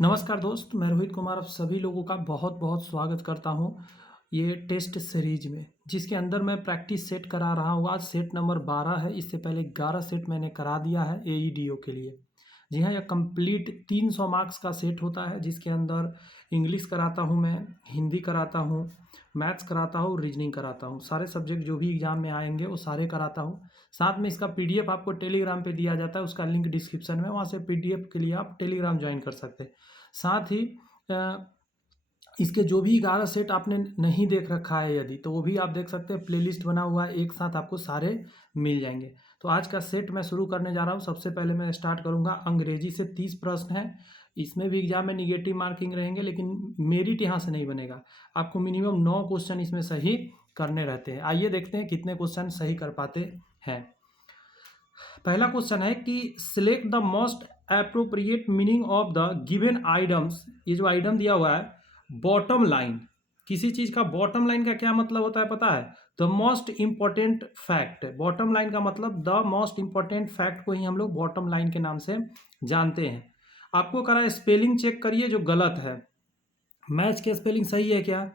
नमस्कार दोस्त, मैं रोहित कुमार आप सभी लोगों का बहुत बहुत स्वागत करता हूं ये टेस्ट सीरीज में, जिसके अंदर मैं प्रैक्टिस सेट करा रहा हूं। आज सेट नंबर 12 है। इससे पहले 11 सेट मैंने करा दिया है एईडीओ के लिए। जी हाँ, यह कंप्लीट 300 मार्क्स का सेट होता है, जिसके अंदर इंग्लिश कराता हूँ मैं, हिंदी कराता हूँ, मैथ्स कराता हूँ, रीजनिंग कराता हूँ। सारे सब्जेक्ट जो भी एग्जाम में आएंगे वो सारे कराता हूँ। साथ में इसका पीडीएफ आपको टेलीग्राम पे दिया जाता है, उसका लिंक डिस्क्रिप्शन में, वहाँ से पीडीएफ के लिए आप टेलीग्राम ज्वाइन कर सकते हैं। साथ ही इसके जो भी 11 सेट आपने नहीं देख रखा है यदि, तो वो भी आप देख सकते हैं। प्लेलिस्ट बना हुआ है, एक साथ आपको सारे मिल जाएंगे। तो आज का सेट मैं शुरू करने जा रहा हूँ। सबसे पहले मैं स्टार्ट करूँगा अंग्रेजी से। 30 प्रश्न हैं। इसमें भी एग्जाम में निगेटिव मार्किंग रहेंगे, लेकिन मेरिट यहाँ से नहीं बनेगा। आपको मिनिमम 9 क्वेश्चन इसमें सही करने रहते हैं। आइए देखते हैं कितने क्वेश्चन सही कर पाते हैं। पहला क्वेश्चन है कि select the most appropriate meaning of the given items. ये जो आइटम दिया हुआ है, बॉटम लाइन, किसी चीज का बॉटम लाइन का क्या मतलब होता है पता है? The most important fact. Bottom line का मतलब द मोस्ट इंपॉर्टेंट फैक्ट को ही हम लोग बॉटम लाइन के नाम से जानते हैं। आपको करा स्पेलिंग चेक करिए जो गलत है। मैच के स्पेलिंग सही है क्या?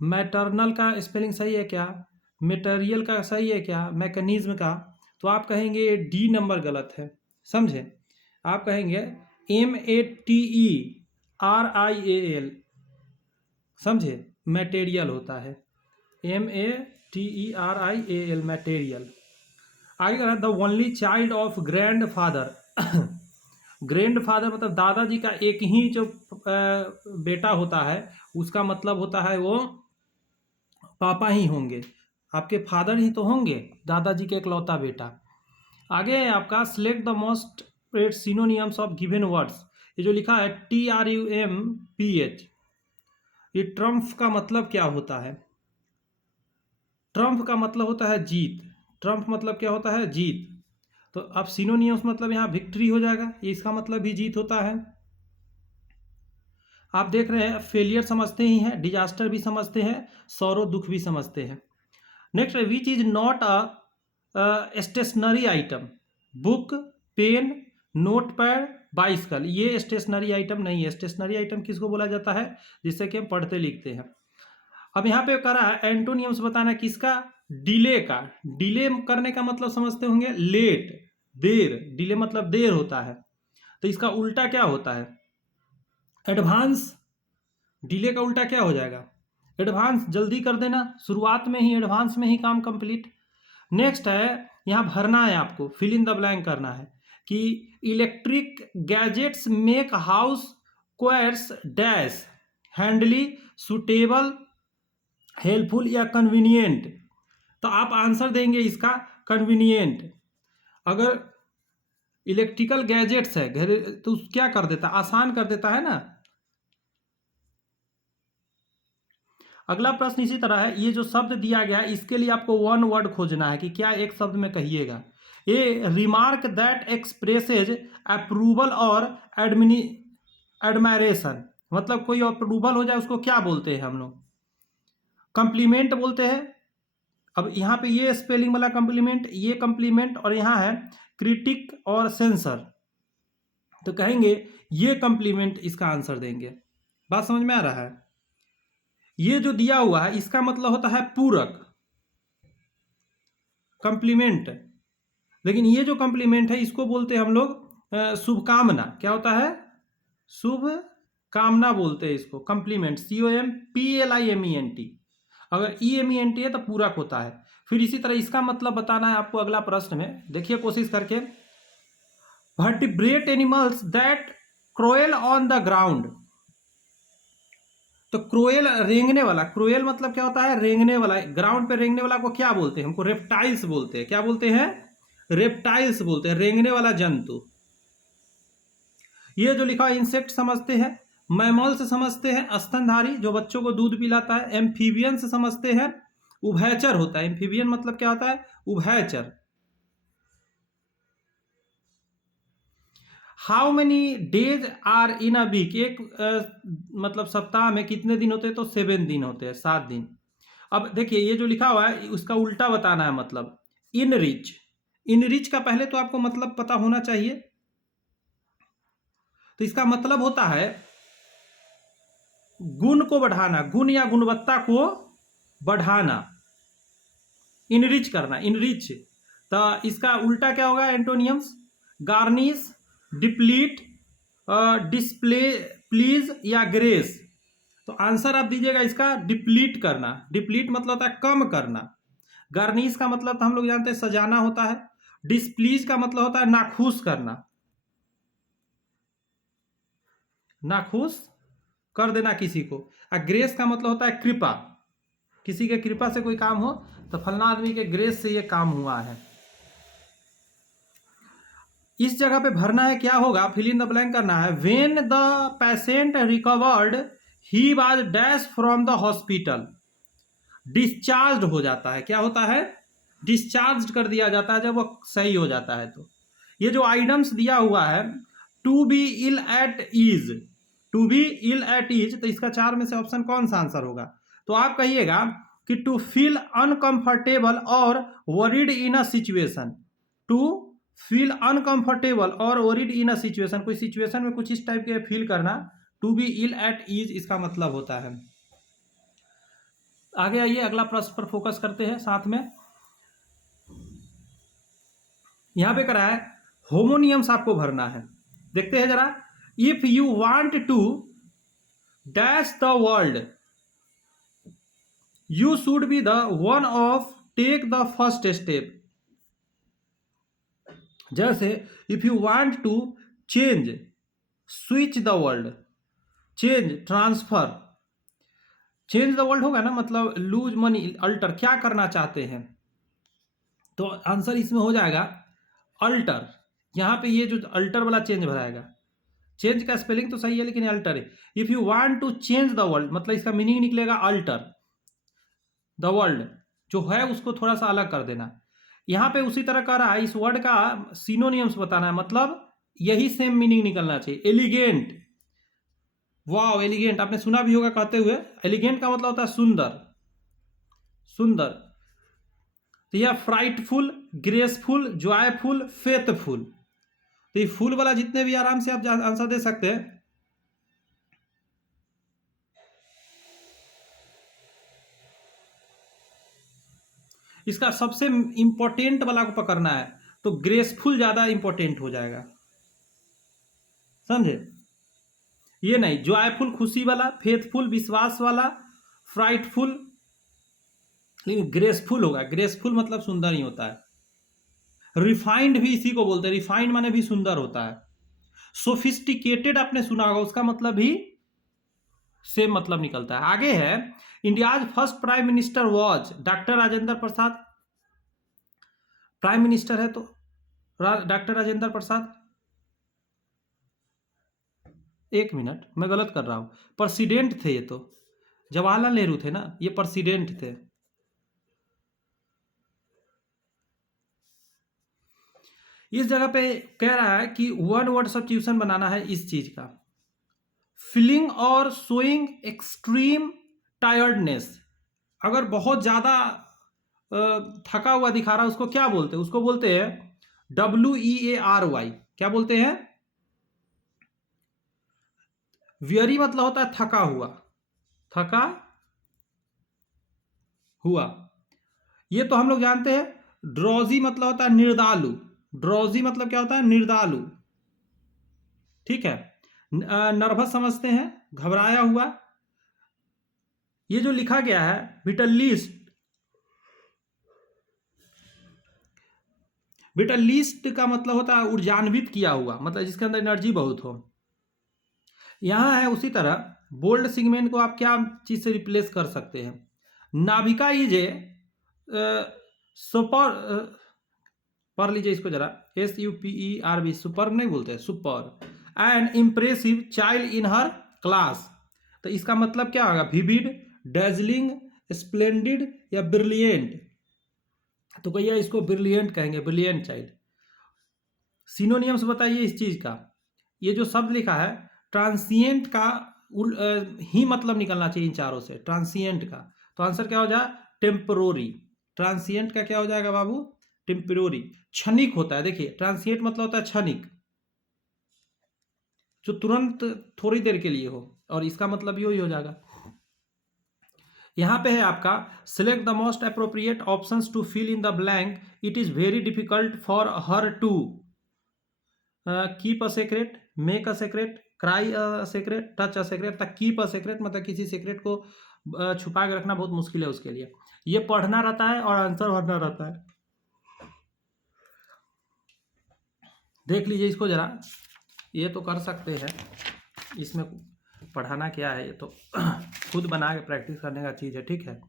मैटरनल का स्पेलिंग सही है क्या? मटेरियल का सही है क्या? मैकेनिज्म का? तो आप कहेंगे डी नंबर गलत है। समझे? आप कहेंगे METERIAL। समझे? मटेरियल होता है METERIAL, मटेरियल। आगे कह रहा है the only child of grand father. Grand father मतलब दादाजी का एक ही जो बेटा होता है, उसका मतलब होता है वो पापा ही होंगे। आपके फादर ही तो होंगे, दादाजी के इकलौता बेटा। आगे है आपका select the most synonyms of given words. ये जो लिखा है TRUMPH, ये ट्रम्फ का मतलब क्या होता है? ट्रम्फ का मतलब होता है जीत। ट्रम्फ मतलब क्या होता है? जीत। तो अब सिनोनिम्स मतलब यहाँ विक्ट्री हो जाएगा, इसका मतलब भी जीत होता है। आप देख रहे हैं फेलियर समझते ही हैं, डिजास्टर भी समझते हैं, सौरो दुख भी समझते हैं। Next, which is not a stationery item. Book, pen, notepad, bicycle, ये स्टेशनरी आइटम नहीं है। स्टेशनरी आइटम किसको बोला जाता है? जिससे कि हम पढ़ते लिखते हैं। अब यहाँ पे कह रहा है एंटोनियम्स बताना किसका? डिले का। डिले करने का मतलब समझते होंगे लेट, देर। डिले मतलब देर होता है, तो इसका उल्टा क्या होता है? एडवांस। डिले का उल्टा क्या हो जाएगा? एडवांस, जल्दी कर देना, शुरुआत में ही, एडवांस में ही काम कंप्लीट। नेक्स्ट है, यहाँ भरना है आपको, फिल इन द ब्लैंक करना है कि electric gadgets make house chores dash handy, suitable, helpful या कन्वीनियंट। तो आप आंसर देंगे इसका कन्वीनियंट। अगर इलेक्ट्रिकल गैजेट्स है तो क्या कर देता है? आसान कर देता है ना। अगला प्रश्न इसी तरह है। ये जो शब्द दिया गया है, इसके लिए आपको वन वर्ड खोजना है कि क्या एक शब्द में कहिएगा। ये रिमार्क दैट एक्सप्रेसेज अप्रूवल और एडमायरेशन, मतलब कोई अप्रूवल हो जाए उसको क्या बोलते हैं हम लोग? कंप्लीमेंट बोलते हैं। अब यहाँ पे ये स्पेलिंग वाला कंप्लीमेंट, ये कंप्लीमेंट, और यहाँ है क्रिटिक और सेंसर, तो कहेंगे ये कंप्लीमेंट, इसका आंसर देंगे। बात समझ में आ रहा है? ये जो दिया हुआ है इसका मतलब होता है पूरक, कंप्लीमेंट। लेकिन ये जो कंप्लीमेंट है इसको बोलते हैं हम लोग शुभकामना। क्या होता है? शुभ कामना बोलते हैं इसको, कंप्लीमेंट। COMPLIMENT। अगर EMENT है तो पूरक होता है। फिर इसी तरह इसका मतलब बताना है आपको अगला प्रश्न में। देखिए कोशिश करके। Vertebrate animals that crawl on the ground. तो क्रोएल, रेंगने वाला। क्रोएल मतलब क्या होता है? रेंगने वाला। ग्राउंड पे रेंगने वाला को क्या बोलते हैं? हमको रेप्टाइल्स बोलते हैं। क्या बोलते हैं? रेप्टाइल्स बोलते हैं, रेंगने वाला जंतु। ये जो लिखा है इंसेक्ट समझते हैं, मैमल्स समझते हैं, स्तनधारी जो बच्चों को दूध पिलाता है, एम्फीबियंस समझते हैं, उभयचर होता है। एम्फीबियन मतलब क्या होता है? उभयचर। How many days are in a week. एक मतलब सप्ताह में कितने दिन होते हैं? तो 7 दिन होते हैं, 7 दिन। अब देखिए ये जो लिखा हुआ है उसका उल्टा बताना है, मतलब इन रिच। इन रिच का पहले तो आपको मतलब पता होना चाहिए। तो इसका मतलब होता है गुण को बढ़ाना, गुण या गुणवत्ता को बढ़ाना, इनरिच करना, इनरिच। तो इसका उल्टा क्या होगा एंटोनियम्स? गार्निश, डिप्लीट, डिस्प्ले, प्लीज या ग्रेस। तो आंसर आप दीजिएगा इसका डिप्लीट करना। डिप्लीट मतलब होता है कम करना। गार्निश का मतलब तो हम लोग जानते हैं सजाना होता है। डिस्प्लीज का मतलब होता है नाखुश करना, नाखुश कर देना किसी को। और ग्रेस का मतलब होता है कृपा, किसी के कृपा से कोई काम हो तो फलना आदमी के ग्रेस से ये काम हुआ है। इस जगह पे भरना है, क्या होगा, फिल इन द ब्लैंक करना है। When the patient recovered he was dash from the hospital. Discharge हो जाता है, क्या होता है, डिस्चार्ज कर दिया जाता है जब वो सही हो जाता है। तो ये जो आइटम्स दिया हुआ है, to be ill at ease, to be ill at ease, तो इसका 4 में से ऑप्शन कौन सा आंसर होगा? तो आप कहिएगा कि टू फील अनकंफर्टेबल और worried in a situation, to feel uncomfortable और वरीड इन अ सिचुएशन, कोई सिचुएशन में कुछ इस टाइप के फील करना, to be ill at ease इसका मतलब होता है। आगे आइए अगला प्रश्न पर फोकस करते हैं साथ में। यहां पे करा है होमोनियम्स आपको भरना है, देखते हैं जरा। If you want to dash the world, you should be the one of take the first step. जैसे if you want to change, switch the world, change, transfer, change the world होगा ना, मतलब लूज मनी, अल्टर, क्या करना चाहते हैं, तो answer इसमें हो जाएगा अल्टर। यहां पे ये जो अल्टर वाला चेंज भराएगा, चेंज का स्पेलिंग तो सही है लेकिन अल्टर है। If you want to change the world मतलब इसका मीनिंग निकलेगा अल्टर द वर्ल्ड, जो है उसको थोड़ा सा अलग कर देना। यहां पे उसी तरह कर रहा है, इस वर्ड का सिनोनियम्स बताना है, मतलब यही सेम मीनिंग निकलना चाहिए। एलिगेंट, वाओ एलिगेंट आपने सुना भी होगा कहते हुए। एलिगेंट का मतलब होता है सुंदर, सुंदर। तो यह फ्राइटफुल, ग्रेसफुल, जॉयफुल, फेथफुल, तो ये फुल वाला जितने भी आराम से आप आंसर दे सकते हैं। इसका सबसे इंपॉर्टेंट वाला को पकड़ना है तो ग्रेसफुल ज्यादा इंपॉर्टेंट हो जाएगा, समझे? ये नहीं, जॉयफुल खुशी वाला, फेथफुल विश्वास वाला, फ्राइटफुल, लेकिन ग्रेसफुल होगा। ग्रेसफुल मतलब सुंदर ही होता है। रिफाइंड भी इसी को बोलते हैं, रिफाइंड माने भी सुंदर होता है। सोफिस्टिकेटेड आपने सुना होगा, उसका मतलब भी सेम मतलब निकलता है। आगे है India's first prime minister was doctor Rajendra Prasad. Prime minister है तो डॉक्टर राजेंद्र प्रसाद। एक मिनट, मैं गलत कर रहा हूं, प्रेसिडेंट थे ये तो, जवाहरलाल नेहरू थे ना, ये प्रेसिडेंट थे। इस जगह पे कह रहा है कि वन वर्ड सब्स्टिट्यूशन बनाना है इस चीज का। फीलिंग और शोइंग एक्सट्रीम टायर्डनेस, अगर बहुत ज्यादा थका हुआ दिखा रहा है उसको क्या बोलते हैं? उसको बोलते हैं WEARY, क्या बोलते हैं? वियरी मतलब होता है थका हुआ, थका हुआ। ये तो हम लोग जानते हैं। ड्रॉजी मतलब होता है निर्दालु, ड्रॉजी मतलब क्या होता है? निर्दालु, ठीक है। नर्वस समझते हैं, घबराया हुआ। ये जो लिखा गया है विटलिस्ट, विटलिस्ट का मतलब होता है ऊर्जान्वित किया हुआ, मतलब जिसके अंदर एनर्जी बहुत हो। यहां है उसी तरह बोल्ड सेगमेंट को आप क्या चीज से रिप्लेस कर सकते हैं? नाभिका इजे सुपर, पढ़ लीजिए इसको जरा, SUPERB, सुपर नहीं बोलते, super. And impressive child in her class, तो इसका मतलब क्या होगा? विविड, डेजलिंग, स्प्लेंडिड या ब्रिलियंट, तो कहिए इसको ब्रिलियंट कहेंगे, ब्रिलियंट चाइल्ड। सिनोनियम्स बताइए इस चीज का। ये जो शब्द लिखा है ट्रांसिएंट का ही मतलब निकलना चाहिए इन चारों से, ट्रांसिएंट का। तो आंसर क्या हो जाए? टेम्परोरी। ट्रांसिएंट का क्या हो जाएगा बाबू? टेम्परोरी। क्षणिक होता है, देखिए ट्रांसिएंट मतलब होता है क्षणिक, जो तुरंत थोड़ी देर के लिए हो, और इसका मतलब यही हो जाएगा। यहाँ पे है आपका select the most appropriate options to fill in the blank, it is very difficult for her to keep a secret, make a secret, cry a secret, touch a secret. तक कीप अ सेक्रेट मतलब किसी secret को छुपा के रखना बहुत मुश्किल है उसके लिए। ये पढ़ना रहता है और आंसर भरना रहता है। देख लीजिए इसको जरा, ये तो कर सकते हैं, इसमें पढ़ाना क्या है, ये तो खुद बना के प्रैक्टिस करने का चीज़ है, ठीक है।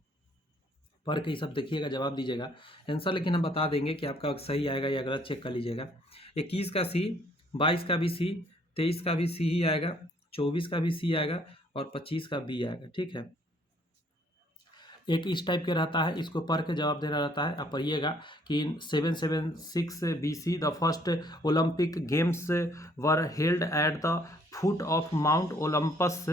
पढ़ के ये सब देखिएगा, जवाब दीजिएगा आंसर, लेकिन हम बता देंगे कि आपका सही आएगा या गलत, चेक कर लीजिएगा। 21 का सी, 22 का भी सी, 23 का भी सी ही आएगा, 24 का भी सी आएगा और 25 का बी आएगा, ठीक है। एक इस टाइप के रहता है, इसको पढ़ के जवाब देना रहता है। आप पढ़िएगा कि 776 BC the first Olympic games were held at the foot of Mount Olympus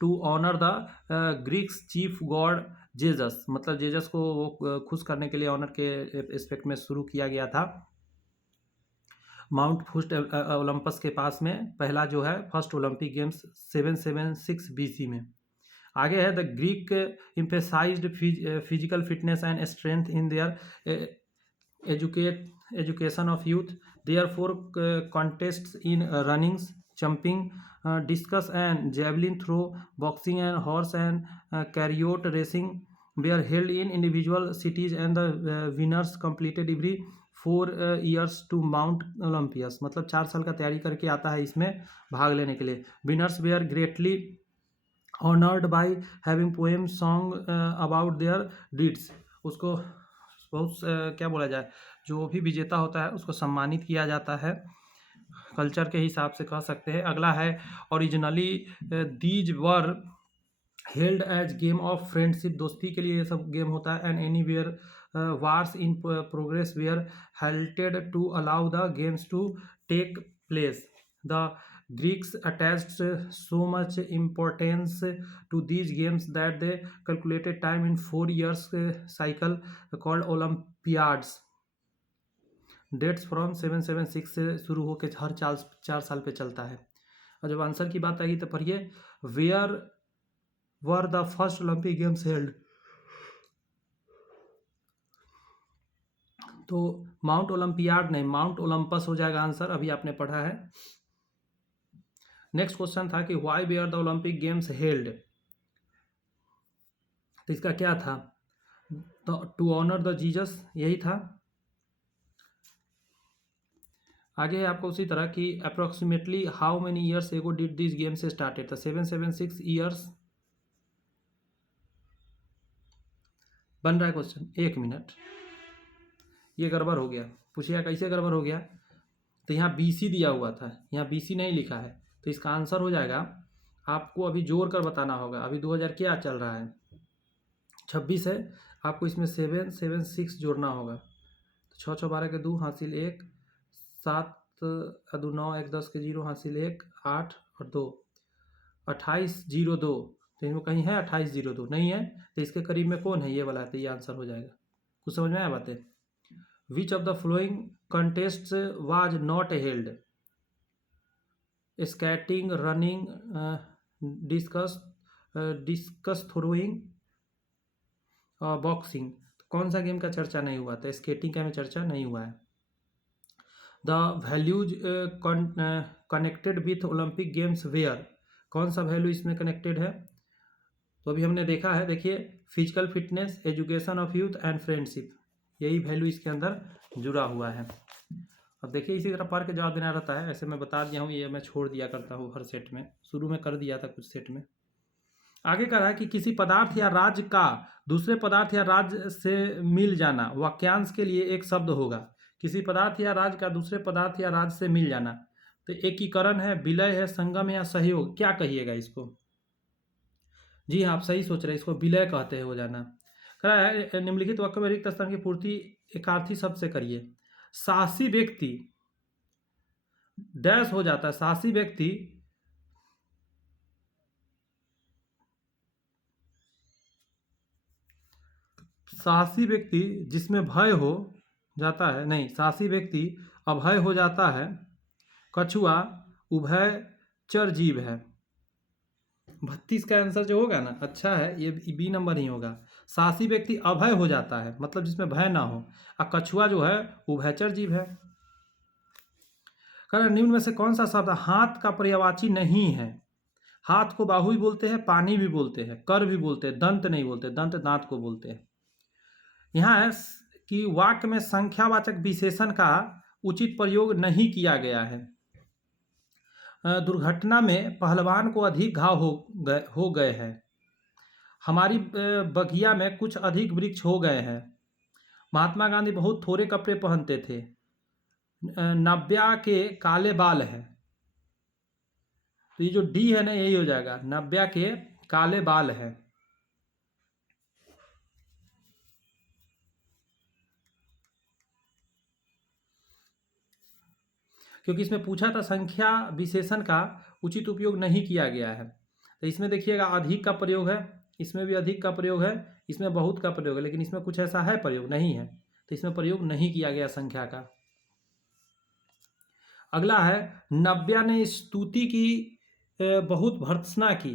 to honour the Greeks chief god Zeus. मतलब जेजस को वो खुश करने के लिए ऑनर के एस्पेक्ट में शुरू किया गया था। माउंट फुस्ट ओलंपस के पास में पहला जो है फर्स्ट ओलंपिक गेम्स 776 BC में। आगे है the Greek emphasized physical fitness and strength in their education of youth, therefore contests in runnings, jumping, discus and javelin throw, boxing and horse and chariot racing were held in individual cities and the winners completed every 4 years to Mount Olympus। मतलब 4 साल का तैयारी करके आता है इसमें भाग लेने के लिए। winners were greatly honored by having poem song about their deeds। उसको बहुत क्या बोला जाए, जो भी विजेता होता है उसको सम्मानित किया जाता है, कल्चर के हिसाब से कह सकते हैं। अगला है originally these were held as game of friendship, दोस्ती के लिए ये सब गेम होता है। And any where wars in progress were halted to allow the games to take place. The Greeks attached so much importance to these games that they calculated time in 4 years cycle called Olympiads. Dates from 776 से शुरू होकर हर 4 साल पे चलता है। और जब answer की बात आएगी तो पढ़िए, where were the first Olympic games held. तो माउंट ओलंपियाड नहीं, माउंट ओलंपस हो जाएगा आंसर, अभी आपने पढ़ा है। नेक्स्ट क्वेश्चन था कि why were the Olympic games held, तो इसका क्या था, टू ऑनर द जीसस, यही था। आगे है आपको उसी तरह की approximately how many years ago did this games started, तो 776 ईयर्स बन रहा है क्वेश्चन। 1 मिनट, ये गड़बड़ हो गया, पूछिएगा कैसे गड़बड़ हो गया, तो यहाँ BC दिया हुआ था, यहाँ BC नहीं लिखा है, तो इसका आंसर हो जाएगा, आपको अभी जोड़ कर बताना होगा। अभी 2000 क्या चल रहा है, 26 है, आपको इसमें 776 जोड़ना होगा। तो 6 6 12 के 2 हासिल 1, 7 2 9 1 10 के 0 हासिल 1, 8 और 2 2802। तो इसमें कहीं है 2802 नहीं है, तो इसके करीब में कौन है, ये वाला है, तो ये आंसर हो जाएगा। कुछ समझ में आया बातें। Which of the flowing contest was not held, skating, running, discuss throwing, boxing. कौन सा गेम का चर्चा नहीं हुआ था, स्केटिंग का में चर्चा नहीं हुआ है। The values connected with Olympic games were, कौन सा वैल्यू इसमें कनेक्टेड है, तो अभी हमने देखा है, देखिए physical fitness, education of youth and friendship, यही वैल्यू इसके अंदर जुड़ा हुआ है। अब देखिए इसी तरह पढ़ के जवाब देना रहता है, ऐसे मैं बता दिया हूँ, ये मैं छोड़ दिया करता हूँ हर सेट में, शुरू में कर दिया था कुछ सेट में। आगे कह रहा है कि किसी पदार्थ या राज्य का दूसरे पदार्थ या राज्य से मिल जाना वाक्यांश के लिए एक शब्द होगा। किसी पदार्थ या राज्य का दूसरे पदार्थ या राज्य से मिल जाना, तो एकीकरण है, विलय है, संगम या सहयोग, क्या कहिएगा इसको। जी हाँ, आप सही सोच रहे हैं, इसको विलय कहते हैं, हो जाना। कह रहा है निम्नलिखित वाक्य में रिक्त स्थान की पूर्ति एकार्थी शब्द से करिए। साहसी व्यक्ति डैश हो जाता है, साहसी व्यक्ति जिसमें भय हो जाता है, नहीं, साहसी व्यक्ति अभय हो जाता है, कछुआ उभयचर जीव है। 32 का आंसर जो होगा ना, अच्छा है, ये बी नंबर ही होगा। साहसी व्यक्ति अभय हो जाता है, मतलब जिसमें भय ना हो। और कछुआ जो है उभयचर जीव है। कह रहा निम्न में से कौन सा शब्द हाथ का पर्यायवाची नहीं है? हाथ को बाहु भी बोलते हैं, पानी भी बोलते हैं, कर भी बोलते हैं, दंत नहीं बोलते, दंत दांत को बोलते हैं। यहाँ है कि वाक्य में संख्यावाचक विशेषण का उचित प्रयोग नहीं किया गया है। दुर्घटना में पहलवान को अधिक घाव हो गए हैं। हमारी बगिया में कुछ अधिक वृक्ष हो गए हैं। महात्मा गांधी बहुत थोड़े कपड़े पहनते थे। नव्या के काले बाल हैं। तो ये जो डी है ना, यही हो जाएगा, नव्या के काले बाल हैं। क्योंकि इसमें पूछा था संख्या विशेषण का उचित उपयोग नहीं किया गया है। तो इसमें देखिएगा अधिक का प्रयोग है, इसमें भी अधिक का प्रयोग है, इसमें बहुत का प्रयोग है, लेकिन इसमें कुछ ऐसा है प्रयोग नहीं है, तो इसमें प्रयोग नहीं किया गया संख्या का। अगला है नव्या ने स्तुति की बहुत भर्त्सना की।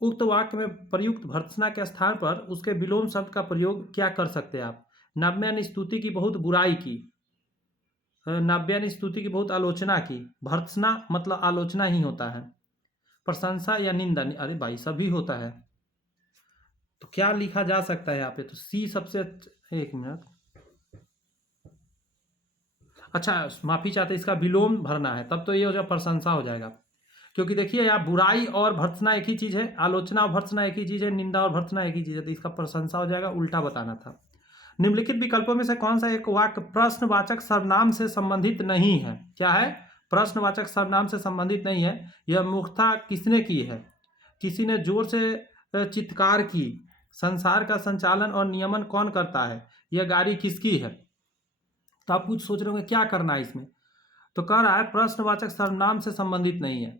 उक्त वाक्य में प्रयुक्त भर्त्सना के स्थान पर उसके विलोम शब्द का प्रयोग क्या कर सकते हैं आप? नव्या ने स्तुति की बहुत बुराई की, नव्या ने स्तुति की बहुत आलोचना की। भर्त्सना मतलब आलोचना ही होता है। प्रशंसा या निंदा, अरे भाई सभी होता है। तो क्या लिखा जा सकता है यहाँ पे? तो सी सबसे, एक मिनट, अच्छा माफी चाहते, इसका विलोम भरना है, तब तो ये हो जाएगा प्रशंसा हो जाएगा। क्योंकि देखिए यहाँ बुराई और भर्त्सना एक ही चीज है, आलोचना और भर्त्सना एक ही चीज है, निंदा और भर्त्सना एक ही चीज है, तो इसका प्रशंसा हो जाएगा, उल्टा बताना था। निम्नलिखित विकल्पों में से कौन सा एक वाक्य प्रश्नवाचक सर्वनाम से संबंधित नहीं है? क्या है? प्रश्नवाचक सर्वनाम से संबंधित नहीं है। यह मूर्खता किसने की है? किसी ने जोर से चित्कार की। संसार का संचालन और नियमन कौन करता है? यह गाड़ी किसकी है? तो आप कुछ सोच रहे होंगे क्या करना है इसमें। तो कह रहा है प्रश्नवाचक सर्वनाम से संबंधित नहीं है।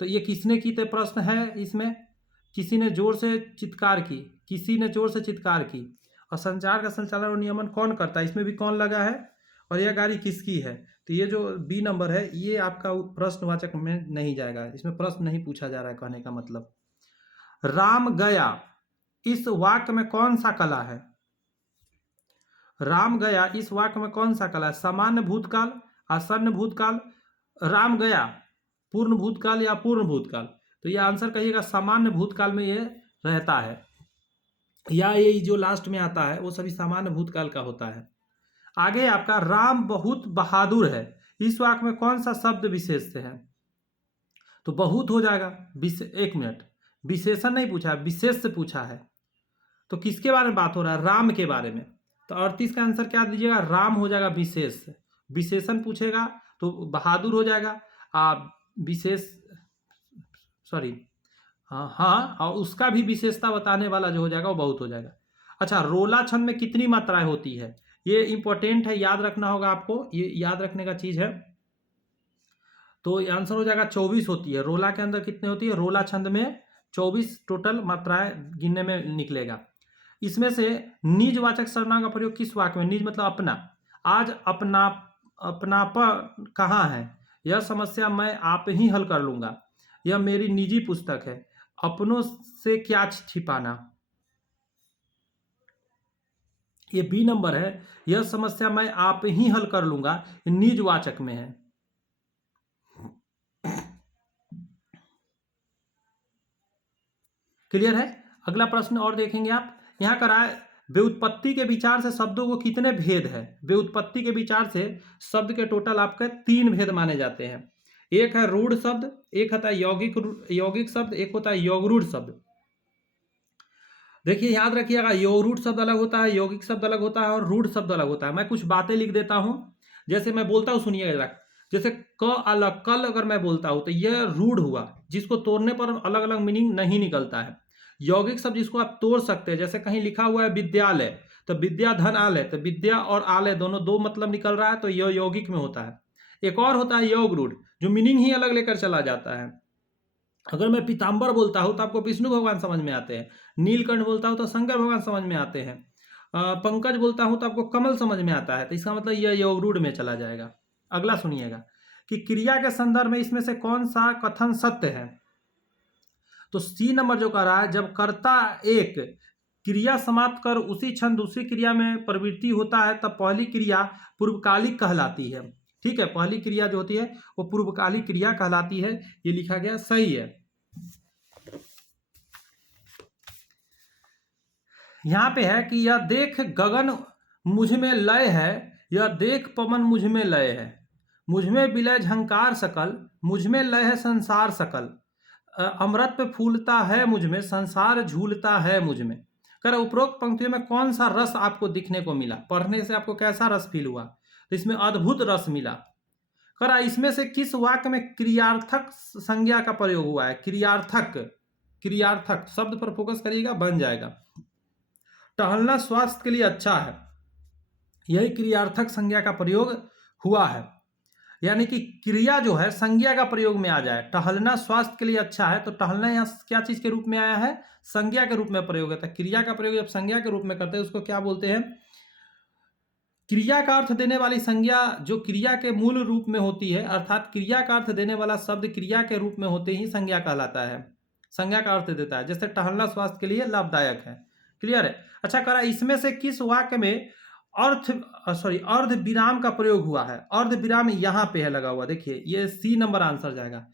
तो ये किसने की थे प्रश्न है इसमें। किसी ने जोर से चित्कार की, किसी ने जोर से चित्कार की। और संचार का संचालन और नियमन कौन करता है, इसमें भी कौन लगा है। और यह गाड़ी किसकी है। तो ये जो बी नंबर है ये आपका प्रश्नवाचक में नहीं जाएगा, इसमें प्रश्न नहीं पूछा जा रहा है, कहने का मतलब। राम गया, इस वाक्य में कौन सा कला है? राम गया इस वाक्य में कौन सा कला है? सामान्य भूतकाल, आसन्न भूतकाल, राम गया पूर्ण भूतकाल या पूर्ण भूतकाल। तो ये आंसर कहिएगा सामान्य भूतकाल में ये रहता है, या ये जो लास्ट में आता है वो सभी सामान्य भूतकाल का होता है। आगे आपका राम बहुत बहादुर है, इस वाक्य में कौन सा शब्द विशेष से है? तो बहुत हो जाएगा। एक मिनट, विशेषण नहीं पूछा, विशेष से पूछा है। तो किसके बारे में बात हो रहा है? राम के बारे में। तो 38 का आंसर क्या दीजिएगा? राम हो जाएगा विशेष से। विशेषण पूछेगा तो बहादुर हो जाएगा, विशेष, सॉरी, हाँ, और उसका भी विशेषता बताने वाला जो हो जाएगा वो बहुत हो जाएगा। अच्छा, रोला छंद में कितनी मात्राएं होती है? ये इंपॉर्टेंट है, याद रखना होगा आपको, ये याद रखने का चीज है। तो आंसर हो जाएगा 24 होती है। रोला के अंदर कितने होती है? रोला छंद में 24 टोटल मात्राएं गिनने में निकलेगा। इसमें से निजवाचक सर्वनाम का प्रयोग किस वाक्य में? निज मतलब अपना। आज अपनापन कहाँ है? यह समस्या मैं आप ही हल कर लूंगा। यह मेरी निजी पुस्तक है। अपनों से क्या छिपाना? ये बी नंबर है। यह समस्या मैं आप ही हल कर लूंगा, निजवाचक में है। क्लियर है? अगला प्रश्न और देखेंगे आप। यहां करा है व्युत्पत्ति के विचार से शब्दों को कितने भेद है? व्युत्पत्ति के विचार से शब्द के टोटल आपके 3 भेद माने जाते हैं। एक है रूढ़ शब्द, एक होता है यौगिक शब्द, एक होता है योगरूढ़ शब्द। देखिए याद रखिएगा, योगरूढ़ शब्द अलग होता है, यौगिक शब्द अलग होता है और रूढ़ शब्द अलग होता है। मैं कुछ बातें लिख देता हूं, जैसे मैं बोलता हूं, सुनिएगा जरा। जैसे क अलग कल अगर मैं बोलता हूं तो यह रूढ़ हुआ, जिसको तोड़ने पर अलग अलग मीनिंग नहीं निकलता है। यौगिक शब्द जिसको आप तोड़ सकते हैं, जैसे कहीं लिखा हुआ है विद्यालय, तो विद्या धन आलय, तो विद्या और आलय दोनों दो मतलब निकल रहा है, तो यह यौगिक में होता है। एक और होता है योगरूढ़, जो मीनिंग ही अलग लेकर चला जाता है। अगर मैं पीताम्बर बोलता हूं तो आपको विष्णु भगवान समझ में आते हैं। नीलकंठ बोलता हूं तो शंकर भगवान समझ में आते हैं। पंकज बोलता हूं तो आपको कमल समझ में आता है। तो इसका मतलब यह योगरूढ़ में चला जाएगा। अगला सुनिएगा कि क्रिया के संदर्भ में इसमें से कौन सा कथन सत्य है? तो सी नंबर जो कह रहा है, जब कर्ता एक क्रिया समाप्त कर उसी क्षण दूसरी क्रिया में प्रवृत्ति होता है तब पहली क्रिया पूर्वकालिक कहलाती है। ठीक है, पहली क्रिया जो होती है वो पूर्वकालिक क्रिया कहलाती है। ये लिखा गया, सही है। यहां पे है कि यह देख गगन मुझ में लय है, यह देख पवन मुझ में लय है, मुझ में विलय झंकार सकल, मुझ में लय है संसार सकल, अमृत पे फूलता है मुझ में, संसार झूलता है मुझ में। कर उपरोक्त पंक्तियों में कौन सा रस आपको दिखने को मिला? पढ़ने से आपको कैसा रस फील हुआ? तो इसमें अद्भुत रस मिला। कर इसमें से किस वाक्य में क्रियार्थक संज्ञा का प्रयोग हुआ है? क्रियार्थक, क्रियार्थक शब्द पर फोकस करिएगा, बन जाएगा। टहलना स्वास्थ्य के लिए अच्छा है, यही क्रियार्थक संज्ञा का प्रयोग हुआ है। यानी कि क्रिया जो है संज्ञा का प्रयोग में आ जाए। टहलना स्वास्थ्य के लिए अच्छा है, तो टहलना यहाँ क्या चीज के रूप में आया है? संज्ञा के रूप में प्रयोग होता है। क्रिया का प्रयोग जब संज्ञा के रूप में करते हैं उसको क्या बोलते हैं? क्रिया का अर्थ देने वाली संज्ञा जो क्रिया के मूल रूप में होती है, अर्थात क्रिया का अर्थ देने वाला शब्द क्रिया के रूप में होते ही संज्ञा कहलाता है, संज्ञा का अर्थ देता है। जैसे टहलना स्वास्थ्य के लिए लाभदायक है। क्लियर है? अच्छा, करा इसमें से किस वाक्य में अर्ध विराम का प्रयोग हुआ है? अर्ध विराम यहां पे है लगा हुआ, देखिए ये सी नंबर आंसर जाएगा।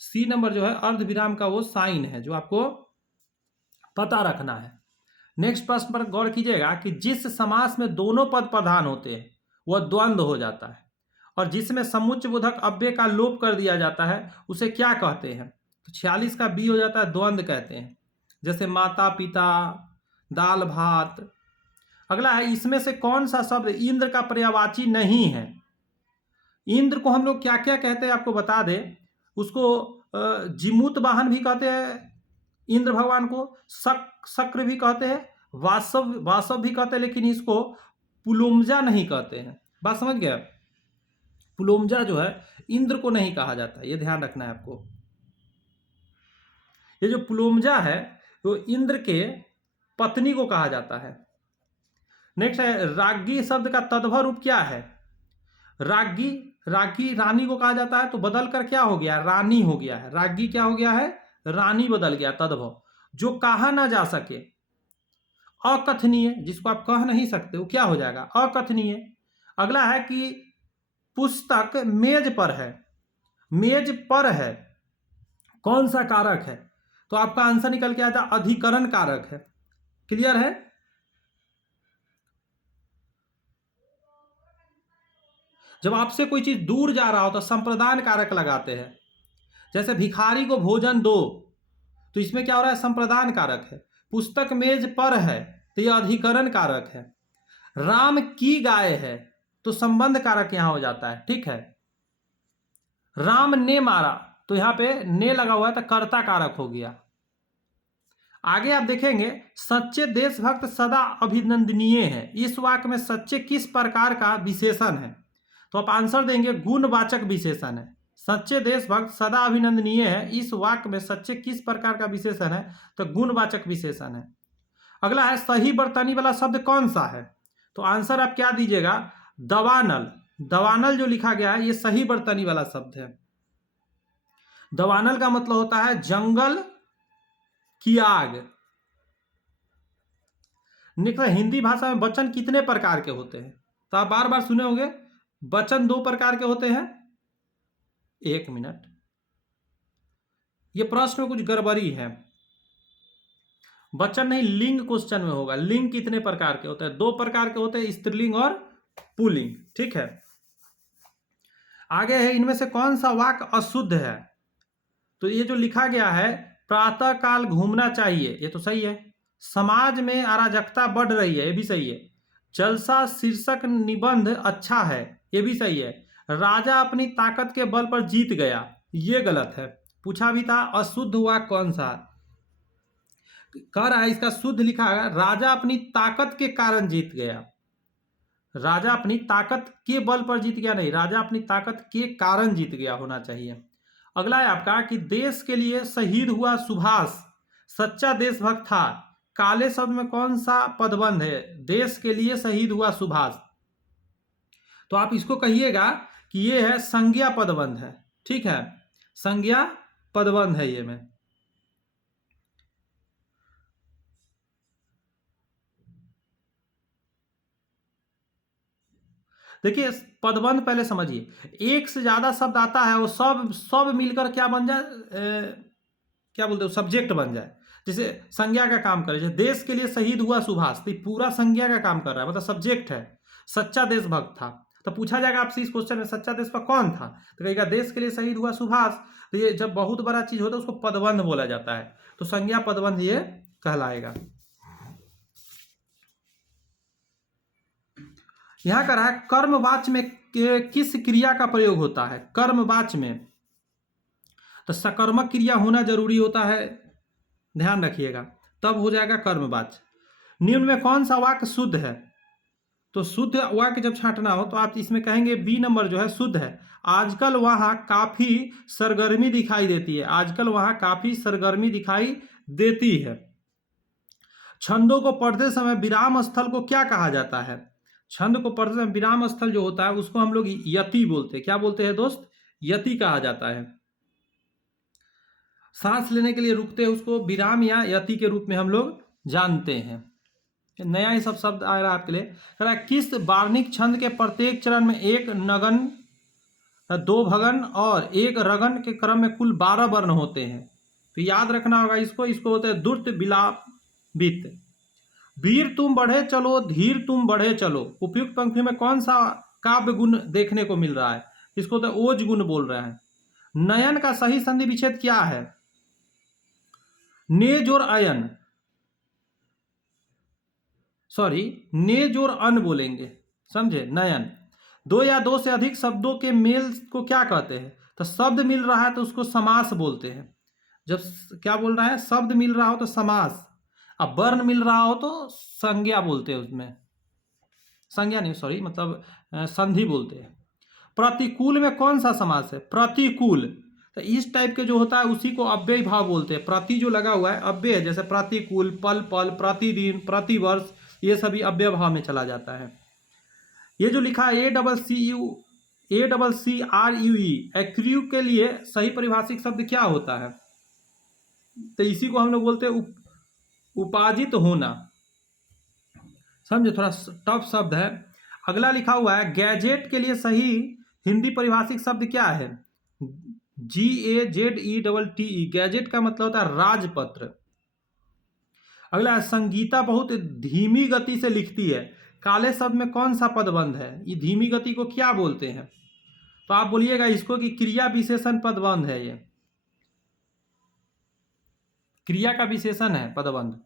सी नंबर जो है अर्ध विराम का वो साइन है जो आपको पता रखना है। नेक्स्ट प्रश्न पर गौर कीजिएगा कि जिस समास में दोनों पद प्रधान होते हैं वह द्वंद्व हो जाता है, और जिसमें समुच्चय बोधक अव्यय का लोप कर दिया जाता है उसे क्या कहते हैं? तो 46 का बी हो जाता है, द्वंद्व कहते हैं। जैसे माता पिता, दाल भात। अगला है, इसमें से कौन सा शब्द इंद्र का पर्यायवाची नहीं है? इंद्र को हम लोग क्या क्या कहते हैं आपको बता दें। उसको जिमूत वाहन भी कहते हैं, इंद्र भगवान को शक्र भी कहते हैं, वासव भी कहते हैं, लेकिन इसको पुलोमजा नहीं कहते हैं। बात समझ गए? पुलोमजा जो है इंद्र को नहीं कहा जाता, ये ध्यान रखना है आपको। ये जो पुलोमजा है वो इंद्र के पत्नी को कहा जाता है। नेक्स्ट है, राज्ञी शब्द का तद्भव रूप क्या है? राज्ञी, राज्ञी रानी को कहा जाता है, तो बदल कर क्या हो गया? रानी हो गया है। राज्ञी क्या हो गया है? रानी बदल गया, तद्भव। जो कहा ना जा सके, अकथनीय, जिसको आप कह नहीं सकते वो क्या हो जाएगा? अकथनीय। अगला है कि पुस्तक मेज पर है, मेज पर है, कौन सा कारक है? तो आपका आंसर निकल के आता अधिकरण कारक है। क्लियर है? जब आपसे कोई चीज दूर जा रहा हो तो संप्रदान कारक लगाते हैं। जैसे भिखारी को भोजन दो, तो इसमें क्या हो रहा है? संप्रदान कारक है। पुस्तक मेज पर है तो यह अधिकरण कारक है। राम की गाय है तो संबंध कारक यहां हो जाता है। ठीक है, राम ने मारा तो यहां पे ने लगा हुआ है तो कर्ता कारक हो गया। आगे आप देखेंगे, सच्चे देशभक्त सदा अभिनंदनीय है। इस वाक्य में सच्चे किस प्रकार का विशेषण है? तो आप आंसर देंगे गुणवाचक विशेषण है। सच्चे देशभक्त सदा अभिनंदनीय है, इस वाक्य में सच्चे किस प्रकार का विशेषण है? तो गुणवाचक विशेषण है। अगला है, सही बर्तनी वाला शब्द कौन सा है? तो आंसर आप क्या दीजिएगा? दवानल। दवानल जो लिखा गया है ये सही बर्तनी वाला शब्द है। दवानल का मतलब होता है जंगल की आग। निकला, हिंदी भाषा में वचन कितने प्रकार के होते हैं? तो आप बार बार सुने होंगे, वचन 2 प्रकार के होते हैं। 1 मिनट, ये प्रश्न में कुछ गड़बड़ी है। वचन नहीं, लिंग क्वेश्चन में होगा। लिंग कितने प्रकार के होते हैं? 2 प्रकार के होते हैं, स्त्रीलिंग और पुल्लिंग। ठीक है, आगे है, इनमें से कौन सा वाक्य अशुद्ध है? तो ये जो लिखा गया है, प्रातः काल घूमना चाहिए, ये तो सही है। समाज में अराजकता बढ़ रही है, ये भी सही है। जलसा शीर्षक निबंध अच्छा है, ये भी सही है। राजा अपनी ताकत के बल पर जीत गया, ये गलत है। पूछा भी था अशुद्ध हुआ कौन सा? कह रहा है इसका शुद्ध लिखा है, राजा अपनी ताकत के कारण जीत गया। राजा अपनी ताकत के बल पर जीत गया नहीं, राजा अपनी ताकत के कारण जीत गया होना चाहिए। अगला है आपका कि देश के लिए शहीद हुआ सुभाष सच्चा देशभक्त था। काले शब्द में कौन सा पदबंध है? देश के लिए शहीद हुआ सुभाष। तो आप इसको कहिएगा कि ये है संज्ञा पदबंध है। ठीक है, संज्ञा पदबंध है ये में। देखिए पदबंध पहले समझिए, एक से ज्यादा शब्द आता है वो सब सब मिलकर क्या बन जाए, क्या बोलते हो, सब्जेक्ट बन जाए। जैसे संज्ञा का काम करे, जैसे देश के लिए शहीद हुआ सुभाष, तो पूरा संज्ञा का काम कर रहा है, मतलब सब्जेक्ट है। सच्चा देशभक्त था, तो पूछा जाएगा आपसे इस क्वेश्चन में सच्चा देशभक्त कौन था, तो कहेगा देश के लिए शहीद हुआ सुभाष। तो ये जब बहुत बड़ा चीज होता है उसको पदबंध बोला जाता है, तो संज्ञा पदबंध ये कहलाएगा। यहां कर रहा है कर्मवाच्य में किस क्रिया का प्रयोग होता है, कर्मवाच्य में तो सकर्मक क्रिया होना जरूरी होता है, ध्यान रखिएगा, तब हो जाएगा कर्मवाच्य। निम्न में कौन सा वाक्य शुद्ध है, तो शुद्ध वाक्य जब छांटना हो तो आप इसमें कहेंगे बी नंबर जो है शुद्ध है। आजकल वहां काफी सरगर्मी दिखाई देती है, आजकल वहां काफी सरगर्मी दिखाई देती है। छंदों को पढ़ते समय विराम स्थल को क्या कहा जाता है, छंद को पढ़ते समय विराम स्थल जो होता है उसको हम लोग यति बोलते हैं। क्या बोलते हैं दोस्त, यति कहा जाता है। सांस लेने के लिए रुकते हैं उसको विराम या यति के रूप में हम लोग जानते हैं। नया ही सब शब्द आ रहा है आपके लिए। कह रहा है किस वार्णिक छंद के प्रत्येक चरण में एक नगन, दो भगन और एक रगन के क्रम में कुल 12 वर्ण होते हैं, तो याद रखना होगा इसको। इसको होते हैं द्रुत विलाप वित्त। वीर तुम बढ़े चलो धीर तुम बढ़े चलो, उपयुक्त पंक्ति में कौन सा काव्य गुण देखने को मिल रहा है, इसको तो ओज गुण बोल रहे हैं। नयन का सही संधि विच्छेद क्या है, नेज और अयन, सॉरी नेज और अन बोलेंगे, समझे। नयन, दो या दो से अधिक शब्दों के मेल को क्या कहते हैं, तो शब्द मिल रहा है तो उसको समास बोलते हैं। जब क्या बोल रहा है, शब्द मिल रहा हो तो समास, अब वर्ण मिल रहा हो तो संज्ञा बोलते हैं, उसमें संज्ञा नहीं सॉरी मतलब संधि बोलते हैं। प्रतिकूल में कौन सा समास है, प्रतिकूल, तो इस टाइप के जो होता है उसी को अव्यय भाव बोलते हैं। प्रति जो लगा हुआ है अव्यय है, जैसे प्रतिकूल, पल पल, प्रतिदिन, प्रतिवर्ष, ये सभी अव्यय भाव में चला जाता है। ये जो लिखा है ACCRUE एक्र्यू के लिए सही परिभाषिक शब्द क्या होता है, तो इसी को हम लोग बोलते हैं उपाजित होना, समझे, थोड़ा टफ शब्द है। अगला लिखा हुआ है गैजेट के लिए सही हिंदी परिभाषिक शब्द क्या है, GAZETTE, गैजेट का मतलब होता है राजपत्र। अगला है संगीता बहुत धीमी गति से लिखती है, काले शब्द में कौन सा पदबंध है, ये धीमी गति को क्या बोलते हैं, तो आप बोलिएगा इसको कि क्रिया विशेषण पदबंध है, ये क्रिया का विशेषण है पदबंध।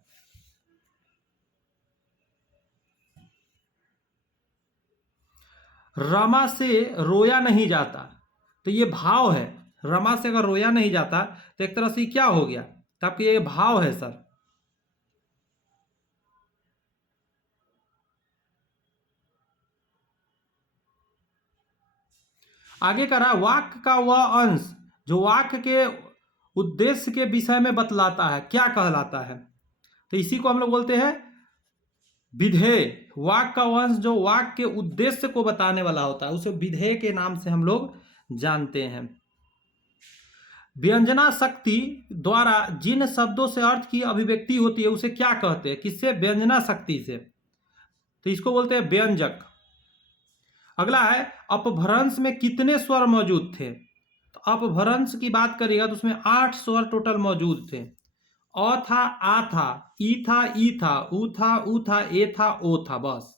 रमा से रोया नहीं जाता, तो ये भाव है, रमा से अगर रोया नहीं जाता तो एक तरह से क्या हो गया, तो आपके ये भाव है सर। आगे का रहा वाक्य का वह अंश जो वाक्य के उद्देश्य के विषय में बतलाता है क्या कहलाता है, तो इसी को हम लोग बोलते हैं विधेय। वाक्य का वह अंश जो वाक्य के उद्देश्य को बताने वाला होता है उसे विधेय के नाम से हम लोग जानते हैं। व्यंजना शक्ति द्वारा जिन शब्दों से अर्थ की अभिव्यक्ति होती है उसे क्या कहते हैं, किससे, व्यंजना शक्ति से, तो इसको बोलते हैं व्यंजक। अगला है अपभ्रंश में कितने स्वर मौजूद थे, तो अपभ्रंश की बात करिएगा तो उसमें 8 स्वर टोटल मौजूद थे। अ था, आ था, ई था, ई था, उ था, ऊ था, ए था, ओ था, बस।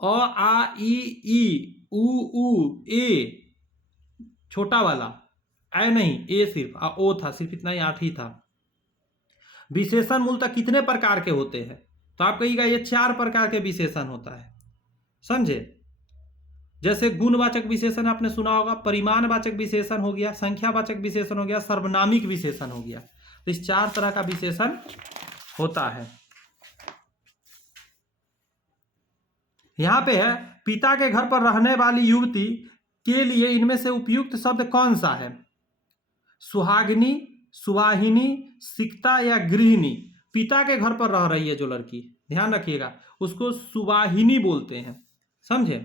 अ आ ई उ ए छोटा वाला, ए नहीं, ए सिर्फ, ओ था सिर्फ, इतना ही 8 ही था। विशेषण मूलतः कितने प्रकार के होते हैं, तो आप कहिएगा ये 4 प्रकार के विशेषण होता है, समझे। जैसे गुणवाचक विशेषण आपने सुना होगा, परिमाणवाचक विशेषण हो गया, संख्यावाचक विशेषण हो गया, सर्वनामिक विशेषण हो गया, तो इस 4 तरह का विशेषण होता है। यहां पे है पिता के घर पर रहने वाली युवती के लिए इनमें से उपयुक्त शब्द कौन सा है, सुहागिनी, सुवाहिनी, सिक्ता या गृहिणी। पिता के घर पर रह रही है जो लड़की, ध्यान रखिएगा, उसको सुवाहिनी बोलते हैं, समझे।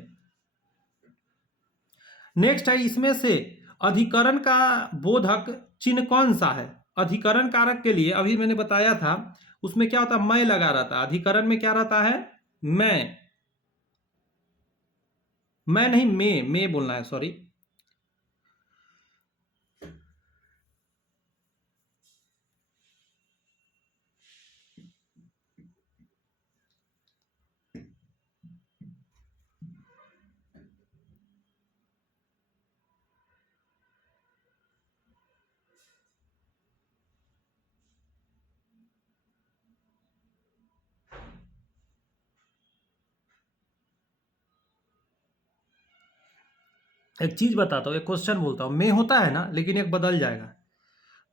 नेक्स्ट है इसमें से अधिकरण का बोधक चिन्ह कौन सा है, अधिकरण कारक के लिए अभी मैंने बताया था उसमें क्या होता है, मैं लगा रहता है, अधिकरण में क्या रहता है, मैं। मैं नहीं, मैं बोलना है, सॉरी। एक चीज बताता हूँ, एक क्वेश्चन बोलता हूँ। मैं होता है ना, लेकिन एक बदल जाएगा।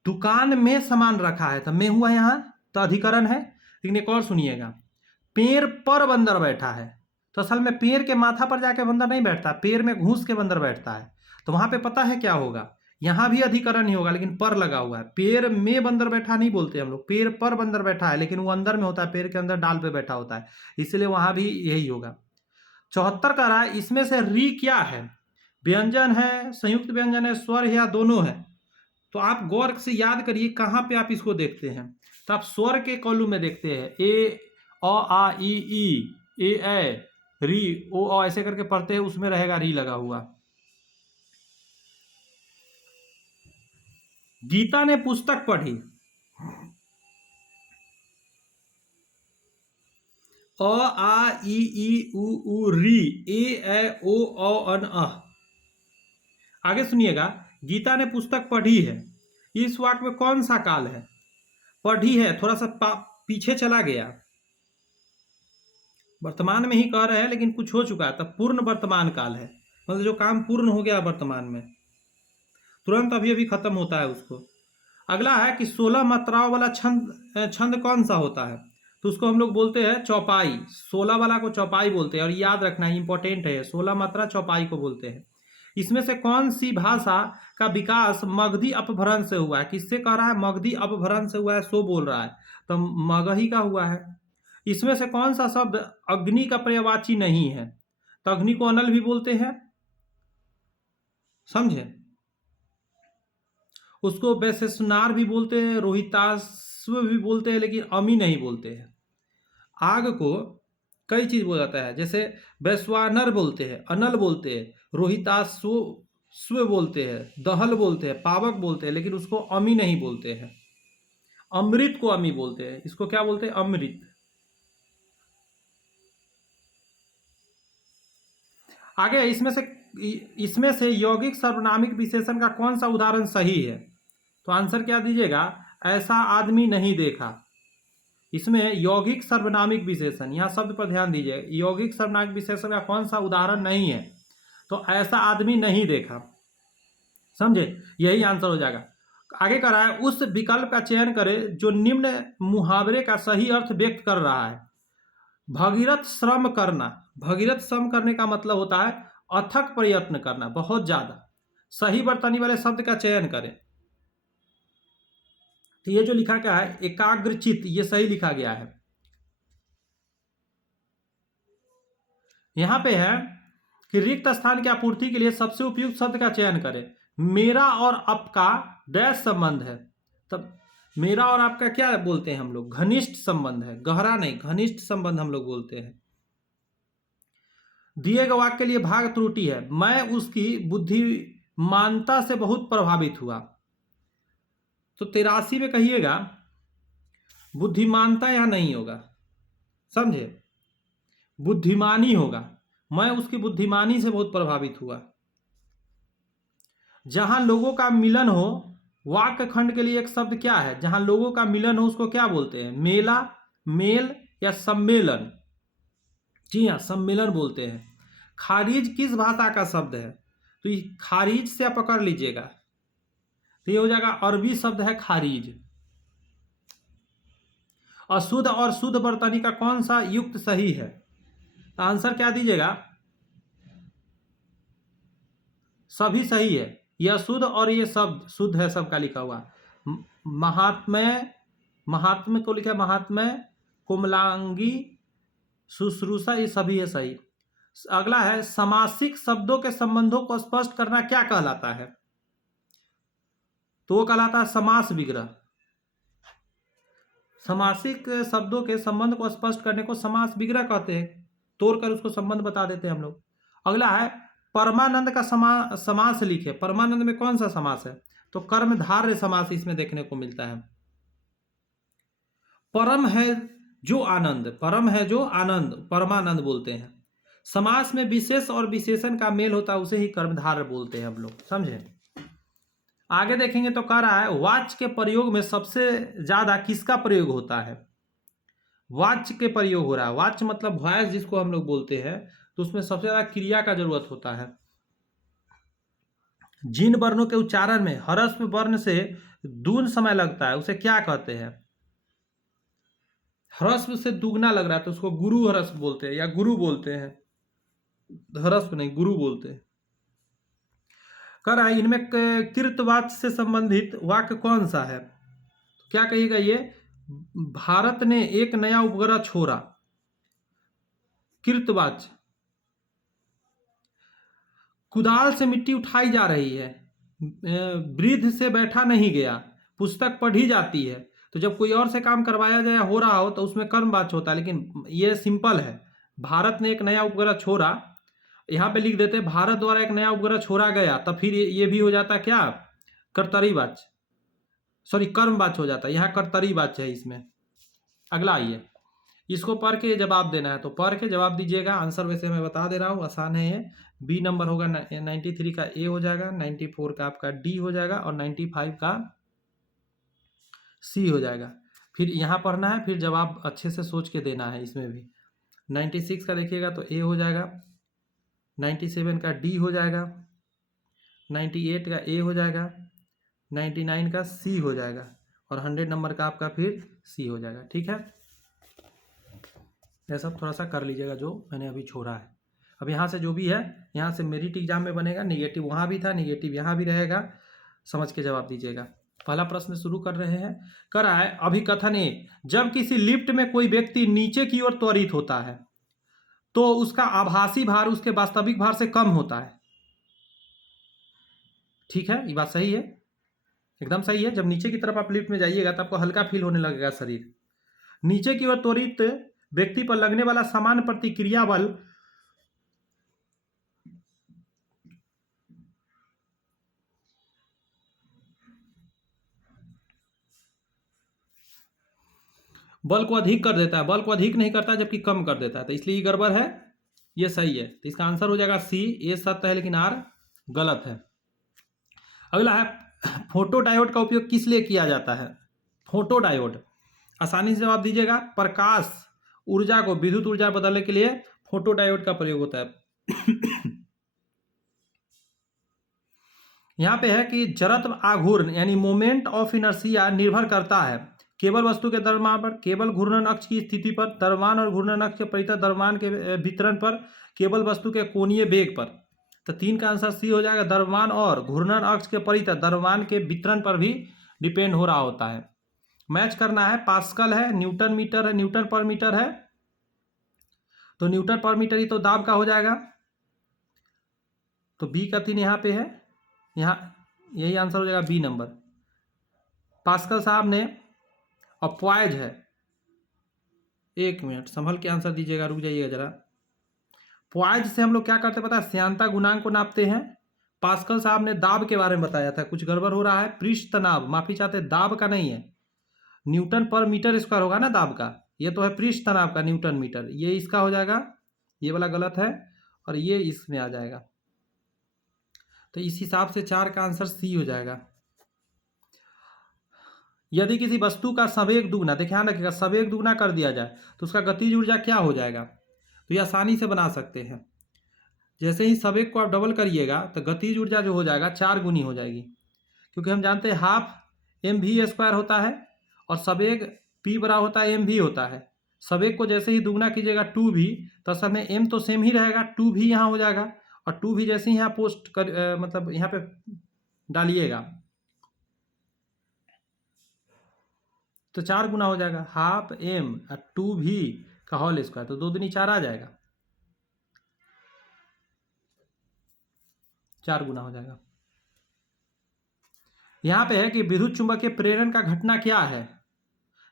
दुकान में सामान रखा है तो मैं हुआ यहाँ, तो अधिकरण है। लेकिन एक और सुनिएगा, पेड़ पर बंदर बैठा है, तो असल में पेड़ के माथा पर जाके बंदर नहीं बैठता, पेड़ में घूस के बंदर बैठता है। तो वहां पे पता है क्या होगा, यहाँ भी अधिकरण ही होगा, लेकिन पर लगा हुआ है। पेड़ में बंदर बैठा नहीं बोलते हम लोग, पेड़ पर बंदर बैठा है, लेकिन वो अंदर में होता है, पेड़ के अंदर डाल पे बैठा होता है, इसलिए वहां भी यही होगा। 74 का रहा है, इसमें से री क्या है? व्यंजन है, संयुक्त व्यंजन है, स्वर है, या दोनों है? तो आप गौर से याद करिए कहाँ पे आप इसको देखते हैं। तो आप स्वर के कॉलम में देखते हैं, ए अ आ ई ए री ओ अ ऐसे करके पढ़ते हैं, उसमें रहेगा री लगा हुआ। गीता ने पुस्तक पढ़ी, अ आ ई उ री ए ओ अन अ। आगे सुनिएगा, गीता ने पुस्तक पढ़ी है, इस वाक्य में कौन सा काल है? पढ़ी है, थोड़ा सा पीछे चला गया, वर्तमान में ही कह रहे हैं, लेकिन कुछ हो चुका है, तब पूर्ण वर्तमान काल है, मतलब जो काम पूर्ण हो गया वर्तमान में, तुरंत अभी अभी खत्म होता है उसको। अगला है कि 16 मात्राओं वाला छंद छंद कौन सा होता है? तो उसको हम लोग बोलते हैं चौपाई। 16 वाला को चौपाई बोलते हैं, और याद रखना इंपॉर्टेंट है, 16 मात्रा चौपाई को बोलते हैं। इसमें से कौन सी भाषा का विकास मगधी अपभ्रंश से हुआ है? किससे कह रहा है? मगधी अपभ्रंश से हुआ है, सो बोल रहा है, तो मगही का हुआ है। इसमें से कौन सा शब्द अग्नि का पर्यायवाची नहीं है? तो अग्नि को अनल भी बोलते हैं, समझे? उसको वैशेषनार भी बोलते हैं, रोहिताश्व भी बोलते हैं, लेकिन अमी नहीं बोलते हैं। आग को कई चीज बोला जाता है, जैसे वैश्वानर बोलते हैं, अनल बोलते हैं, रोहिताश्व स्व बोलते हैं, दहल बोलते हैं, पावक बोलते हैं, लेकिन उसको अमी नहीं बोलते हैं। अमृत को अमी बोलते हैं, इसको क्या बोलते हैं? अमृत। आगे इसमें से यौगिक सर्वनामिक विशेषण का कौन सा उदाहरण सही है? तो आंसर क्या दीजिएगा? ऐसा आदमी नहीं देखा। इसमें यौगिक सर्वनामिक विशेषण, यहाँ शब्द पर ध्यान दीजिए, यौगिक सर्वनामिक विशेषण का कौन सा उदाहरण नहीं है? तो ऐसा आदमी नहीं देखा, समझे? यही आंसर हो जाएगा। आगे कर रहा है, उस विकल्प का चयन करें जो निम्न मुहावरे का सही अर्थ व्यक्त कर रहा है। भगीरथ श्रम करना, भगीरथ श्रम करने का मतलब होता है अथक प्रयत्न करना, बहुत ज्यादा। सही वर्तनी वाले शब्द का चयन करें। तो ये जो लिखा गया है एकाग्रचित, ये सही लिखा गया है। यहां पे है कि रिक्त स्थान की आपूर्ति के लिए सबसे उपयुक्त शब्द का चयन करें। मेरा और आपका डैश संबंध है, तब मेरा और आपका क्या बोलते हैं हम लोग? घनिष्ठ संबंध है, गहरा नहीं, घनिष्ठ संबंध हम लोग बोलते हैं। दिए गए वाक्य के लिए भाग त्रुटि है, मैं उसकी बुद्धिमानता से बहुत प्रभावित हुआ। तो 83 में कहिएगा बुद्धिमानता यहां नहीं होगा, समझे? बुद्धिमानी होगा, मैं उसकी बुद्धिमानी से बहुत प्रभावित हुआ। जहां लोगों का मिलन हो, वाक्य खंड के लिए एक शब्द क्या है? जहां लोगों का मिलन हो उसको क्या बोलते हैं? मेला, मेल, या सम्मेलन? जी हाँ, सम्मेलन बोलते हैं। खारिज किस भाषा का शब्द है? तो ये खारिज से आप पकड़ लीजिएगा, तो ये हो जाएगा अरबी शब्द है खारिज। अशुद्ध और शुद्ध वर्तनी का कौन सा युक्त सही है? तो आंसर क्या दीजिएगा? सभी सही है, यह शुद्ध और ये शब्द शुद्ध है, सबका लिखा हुआ। महात्म्य, महात्म्य को लिखा है महात्म्य, कोमलांगी, शुश्रूषा, ये सभी है सही। अगला है, समासिक शब्दों के संबंधों को स्पष्ट करना क्या कहलाता है? तो वो कहलाता है समास विग्रह। समासिक शब्दों के संबंध को स्पष्ट करने को समास विग्रह कहते हैं, तोड़कर उसको संबंध बता देते हैं हम लोग। अगला है, परमानंद का समास लिखे। परमानंद में कौन सा समास है? तो कर्मधारय समास इसमें देखने को मिलता है। परम है जो आनंद, परम है जो आनंद, परमानंद बोलते हैं। समास में विशेष और विशेषण का मेल होता है, उसे ही कर्मधारय बोलते हैं हम लोग, समझे। आगे देखेंगे तो कह रहा है वाच्य के प्रयोग में सबसे ज्यादा किसका प्रयोग होता है? वाच्य के प्रयोग हो रहा है। वाच्य मतलब वॉयस जिसको हम लोग बोलते हैं, तो उसमें सबसे ज्यादा क्रिया का जरूरत होता है। जिन वर्णों के उच्चारण में ह्रस्व वर्ण से दून समय लगता है उसे क्या कहते हैं? ह्रस्व से दुगना लग रहा है तो उसको गुरु ह्रस्व बोलते हैं या गुरु बोलते हैं, ह्रस्व नहीं गुरु बोलते हैं। कह रहा है इनमें कृतवाच्य से संबंधित वाक्य कौन सा है? क्या कहिएगा ये? भारत ने एक नया उपग्रह छोड़ा, कृतवाच्य। कुदाल से मिट्टी उठाई जा रही है, वृद्ध से बैठा नहीं गया, पुस्तक पढ़ी जाती है। तो जब कोई और से काम करवाया जाए हो रहा हो तो उसमें कर्मवाच्य होता है, लेकिन ये सिंपल है। भारत ने एक नया उपग्रह छोड़ा, यहाँ पे लिख देते भारत द्वारा एक नया उपग्रह छोड़ा गया, तब फिर ये भी हो जाता क्या? कर्तरीवाच्य, सॉरी कर्मवाच्य हो जाता है। यहाँ कर्तरीवाच्य है इसमें। अगला आइए, इसको पढ़ के जवाब देना है तो पढ़ के जवाब दीजिएगा। आंसर वैसे मैं बता दे रहा हूँ, आसान है ये। बी नंबर होगा 93 का ए हो जाएगा, 94 का आपका डी हो जाएगा और 95 का सी हो जाएगा। फिर यहाँ पढ़ना है, फिर जवाब अच्छे से सोच के देना है। इसमें भी 96 का देखिएगा तो ए हो जाएगा, 97 का डी हो जाएगा, 98 का ए हो जाएगा, 99 का सी हो जाएगा और 100 नंबर का आपका फिर सी हो जाएगा। ठीक है, यह सब थोड़ा सा कर लीजिएगा जो मैंने अभी छोड़ा है। अब यहाँ से जो भी है, यहाँ से मेरिट एग्जाम में बनेगा, निगेटिव वहाँ भी था, निगेटिव यहाँ भी रहेगा, समझ के जवाब दीजिएगा। पहला प्रश्न शुरू कर रहे हैं। कर रहा है अभिकथन ए, जब किसी लिफ्ट में कोई व्यक्ति नीचे की ओर त्वरित होता है तो उसका आभासी भार उसके वास्तविक भार से कम होता है। ठीक है, ये बात सही है, एकदम सही है। जब नीचे की तरफ आप लिफ्ट में जाइएगा तो आपको हल्का फील होने लगेगा शरीर। नीचे की ओर त्वरित व्यक्ति पर लगने वाला समान प्रतिक्रिया बल को अधिक कर देता है, बल को अधिक नहीं करता जबकि कम कर देता है, तो इसलिए ये गड़बड़ है, ये सही है। तो इसका आंसर हो जाएगा सी। ए सत्य है लेकिन आर गलत है। अगला है फोटो डायोड का उपयोग किस लिए किया जाता है? फोटो डायोड, आसानी से जवाब दीजिएगा। प्रकाश ऊर्जा को विद्युत ऊर्जा बदलने के लिए फोटो डायोड का प्रयोग होता है। यहां पे है कि जड़त्व आघूर्ण यानी मोमेंट ऑफ इनर्शिया निर्भर करता है केवल वस्तु के द्रव्यमान पर, केवल घूर्णन अक्ष की स्थिति पर, द्रव्यमान और घूर्णन अक्ष के परितः द्रव्यमान के वितरण पर, केवल वस्तु के कोणीय वेग पर। तो 3 का आंसर सी हो जाएगा। द्रव्यमान और घूर्णन अक्ष के परितः द्रव्यमान के वितरण पर भी डिपेंड हो रहा होता है। मैच करना है, पास्कल है, न्यूटन मीटर है, न्यूटन पर मीटर है, तो न्यूटन पर मीटर ही तो दाब का हो जाएगा, तो बी का 3 यहाँ पे है, यहाँ यही आंसर हो जाएगा बी नंबर। पास्कल साहब ने, और पॉइज है। 1 मिनट संभल के आंसर दीजिएगा, रुक जाइएगा जरा। पॉइज से हम लोग क्या करते पता है? श्यानता गुणांक को नापते हैं। पास्कल साहब ने दाब के बारे में बताया था, कुछ गड़बड़ हो रहा है। पृष्ठ तनाव, माफी चाहते, दाब का नहीं है, न्यूटन पर मीटर स्क्वायर होगा ना दाब का, ये तो है पृष्ठ तनाव का न्यूटन मीटर, ये इसका हो जाएगा, ये वाला गलत है और ये इसमें आ जाएगा। तो इस हिसाब से 4 का आंसर सी हो जाएगा। यदि किसी वस्तु का संवेग दुगना, ध्यान रखिएगा, संवेग दुगना कर दिया जाए तो उसका गतिज ऊर्जा क्या हो जाएगा? तो ये आसानी से बना सकते हैं। जैसे ही संवेग को आप डबल करिएगा तो गतिज ऊर्जा जो हो जाएगा 4 गुनी हो जाएगी, क्योंकि हम जानते हैं हाफ mv² होता है और संवेग p बराबर होता है mv होता है। संवेग को जैसे ही दुगना कीजिएगा 2v, तो असल में m तो सेम ही रहेगा, 2v यहाँ हो जाएगा और 2v जैसे ही यहाँ पोस्ट कर मतलब यहाँ पे डालिएगा तो 4 गुना हो जाएगा, हाफ m और 2v का होल स्क्वायर, तो 2 दूनी 4 आ जाएगा, 4 गुना हो जाएगा। यहाँ पे है कि विद्युत चुंबकीय प्रेरण का घटना क्या है?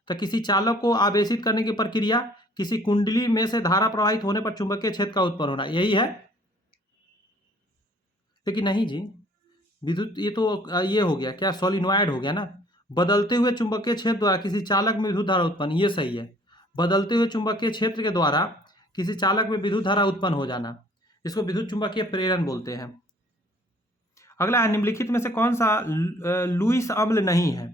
तो किसी चालक को आवेशित करने की प्रक्रिया, किसी कुंडली में से धारा प्रवाहित होने पर चुंबकीय क्षेत्र का उत्पन्न होना, यही है। लेकिन नहीं जी, विद्युत ये तो ये हो गया क्या, सोलिनॉइड हो गया ना। बदलते हुए चुंबकीय क्षेत्र द्वारा किसी चालक में विद्युत धारा उत्पन्न, ये सही है। बदलते हुए चुंबकीय क्षेत्र के द्वारा किसी चालक में विद्युत धारा उत्पन्न हो जाना, इसको विद्युत चुंबकीय प्रेरण बोलते हैं। अगला है, निम्नलिखित में से कौन सा लुईस अम्ल नहीं है?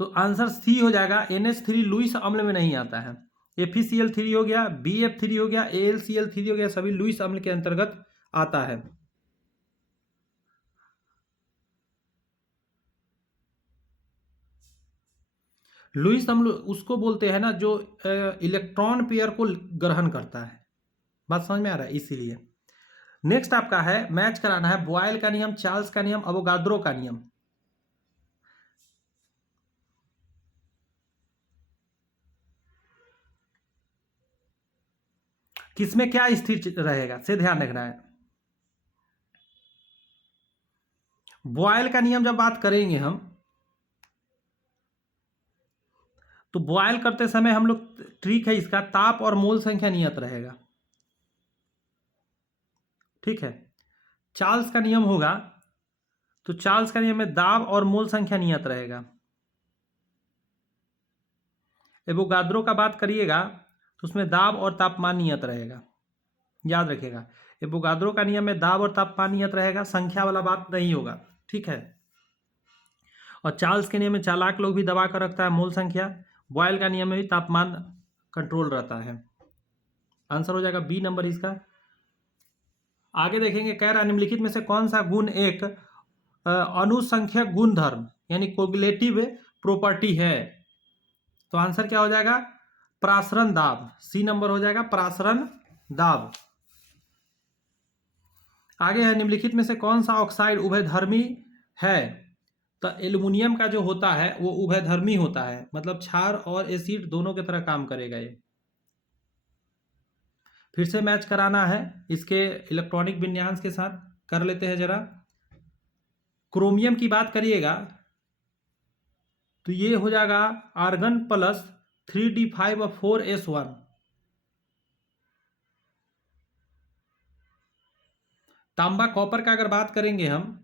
तो आंसर सी हो जाएगा, NH3 लुईस अम्ल में नहीं आता है। FeCl3 हो गया, BF3 हो गया, AlCl3 हो गया, सभी लुईस अम्ल के अंतर्गत आता है। लुईस अम्ल उसको बोलते हैं ना जो इलेक्ट्रॉन पेयर को ग्रहण करता है। बात समझ में आ रहा है? इसीलिए नेक्स्ट आपका है, मैच कराना है बॉयल का नियम, चार्ल्स का नियम, अवोगाद्रो का नियम। किसमें क्या स्थिर रहेगा से ध्यान रखना है। बॉयल का नियम जब बात करेंगे हम, तो बॉयल करते समय हम लोग, ट्रिक है इसका, ताप और मोल संख्या नियत रहेगा। ठीक है। चार्ल्स का नियम होगा, तो चार्ल्स का नियम में दाब और मोल संख्या नियत रहेगा। एवोगाद्रो का बात करिएगा तो उसमें दाब और तापमान नियत रहेगा, याद रखिएगा। एवोगाद्रो का नियम में दाब और तापमान नियत रहेगा, संख्या वाला बात नहीं होगा। ठीक है। और चार्ल्स के नियम में चालाक लोग भी दबा कर रखता है मोल संख्या। बॉयल का नियम में भी तापमान कंट्रोल रहता है। आंसर हो जाएगा बी नंबर इसका। आगे देखेंगे, कह रहा निम्नलिखित में से कौन सा गुण एक अनुसंख्यक गुणधर्म यानी कोगुलेटिव प्रॉपर्टी है? तो आंसर क्या हो जाएगा? प्रासरण दाब। सी नंबर हो जाएगा, प्रासरण दाब। आगे है, निम्नलिखित में से कौन सा ऑक्साइड उभयधर्मी है? तो एल्युमिनियम का जो होता है वो उभयधर्मी होता है, मतलब क्षार और एसिड दोनों की तरह काम करेगा ये। फिर से मैच कराना है इसके इलेक्ट्रॉनिक विन्यास के साथ, कर लेते हैं जरा। क्रोमियम की बात करिएगा तो ये हो जाएगा आर्गन प्लस 3d5 और 4s1। तांबा कॉपर का अगर बात करेंगे हम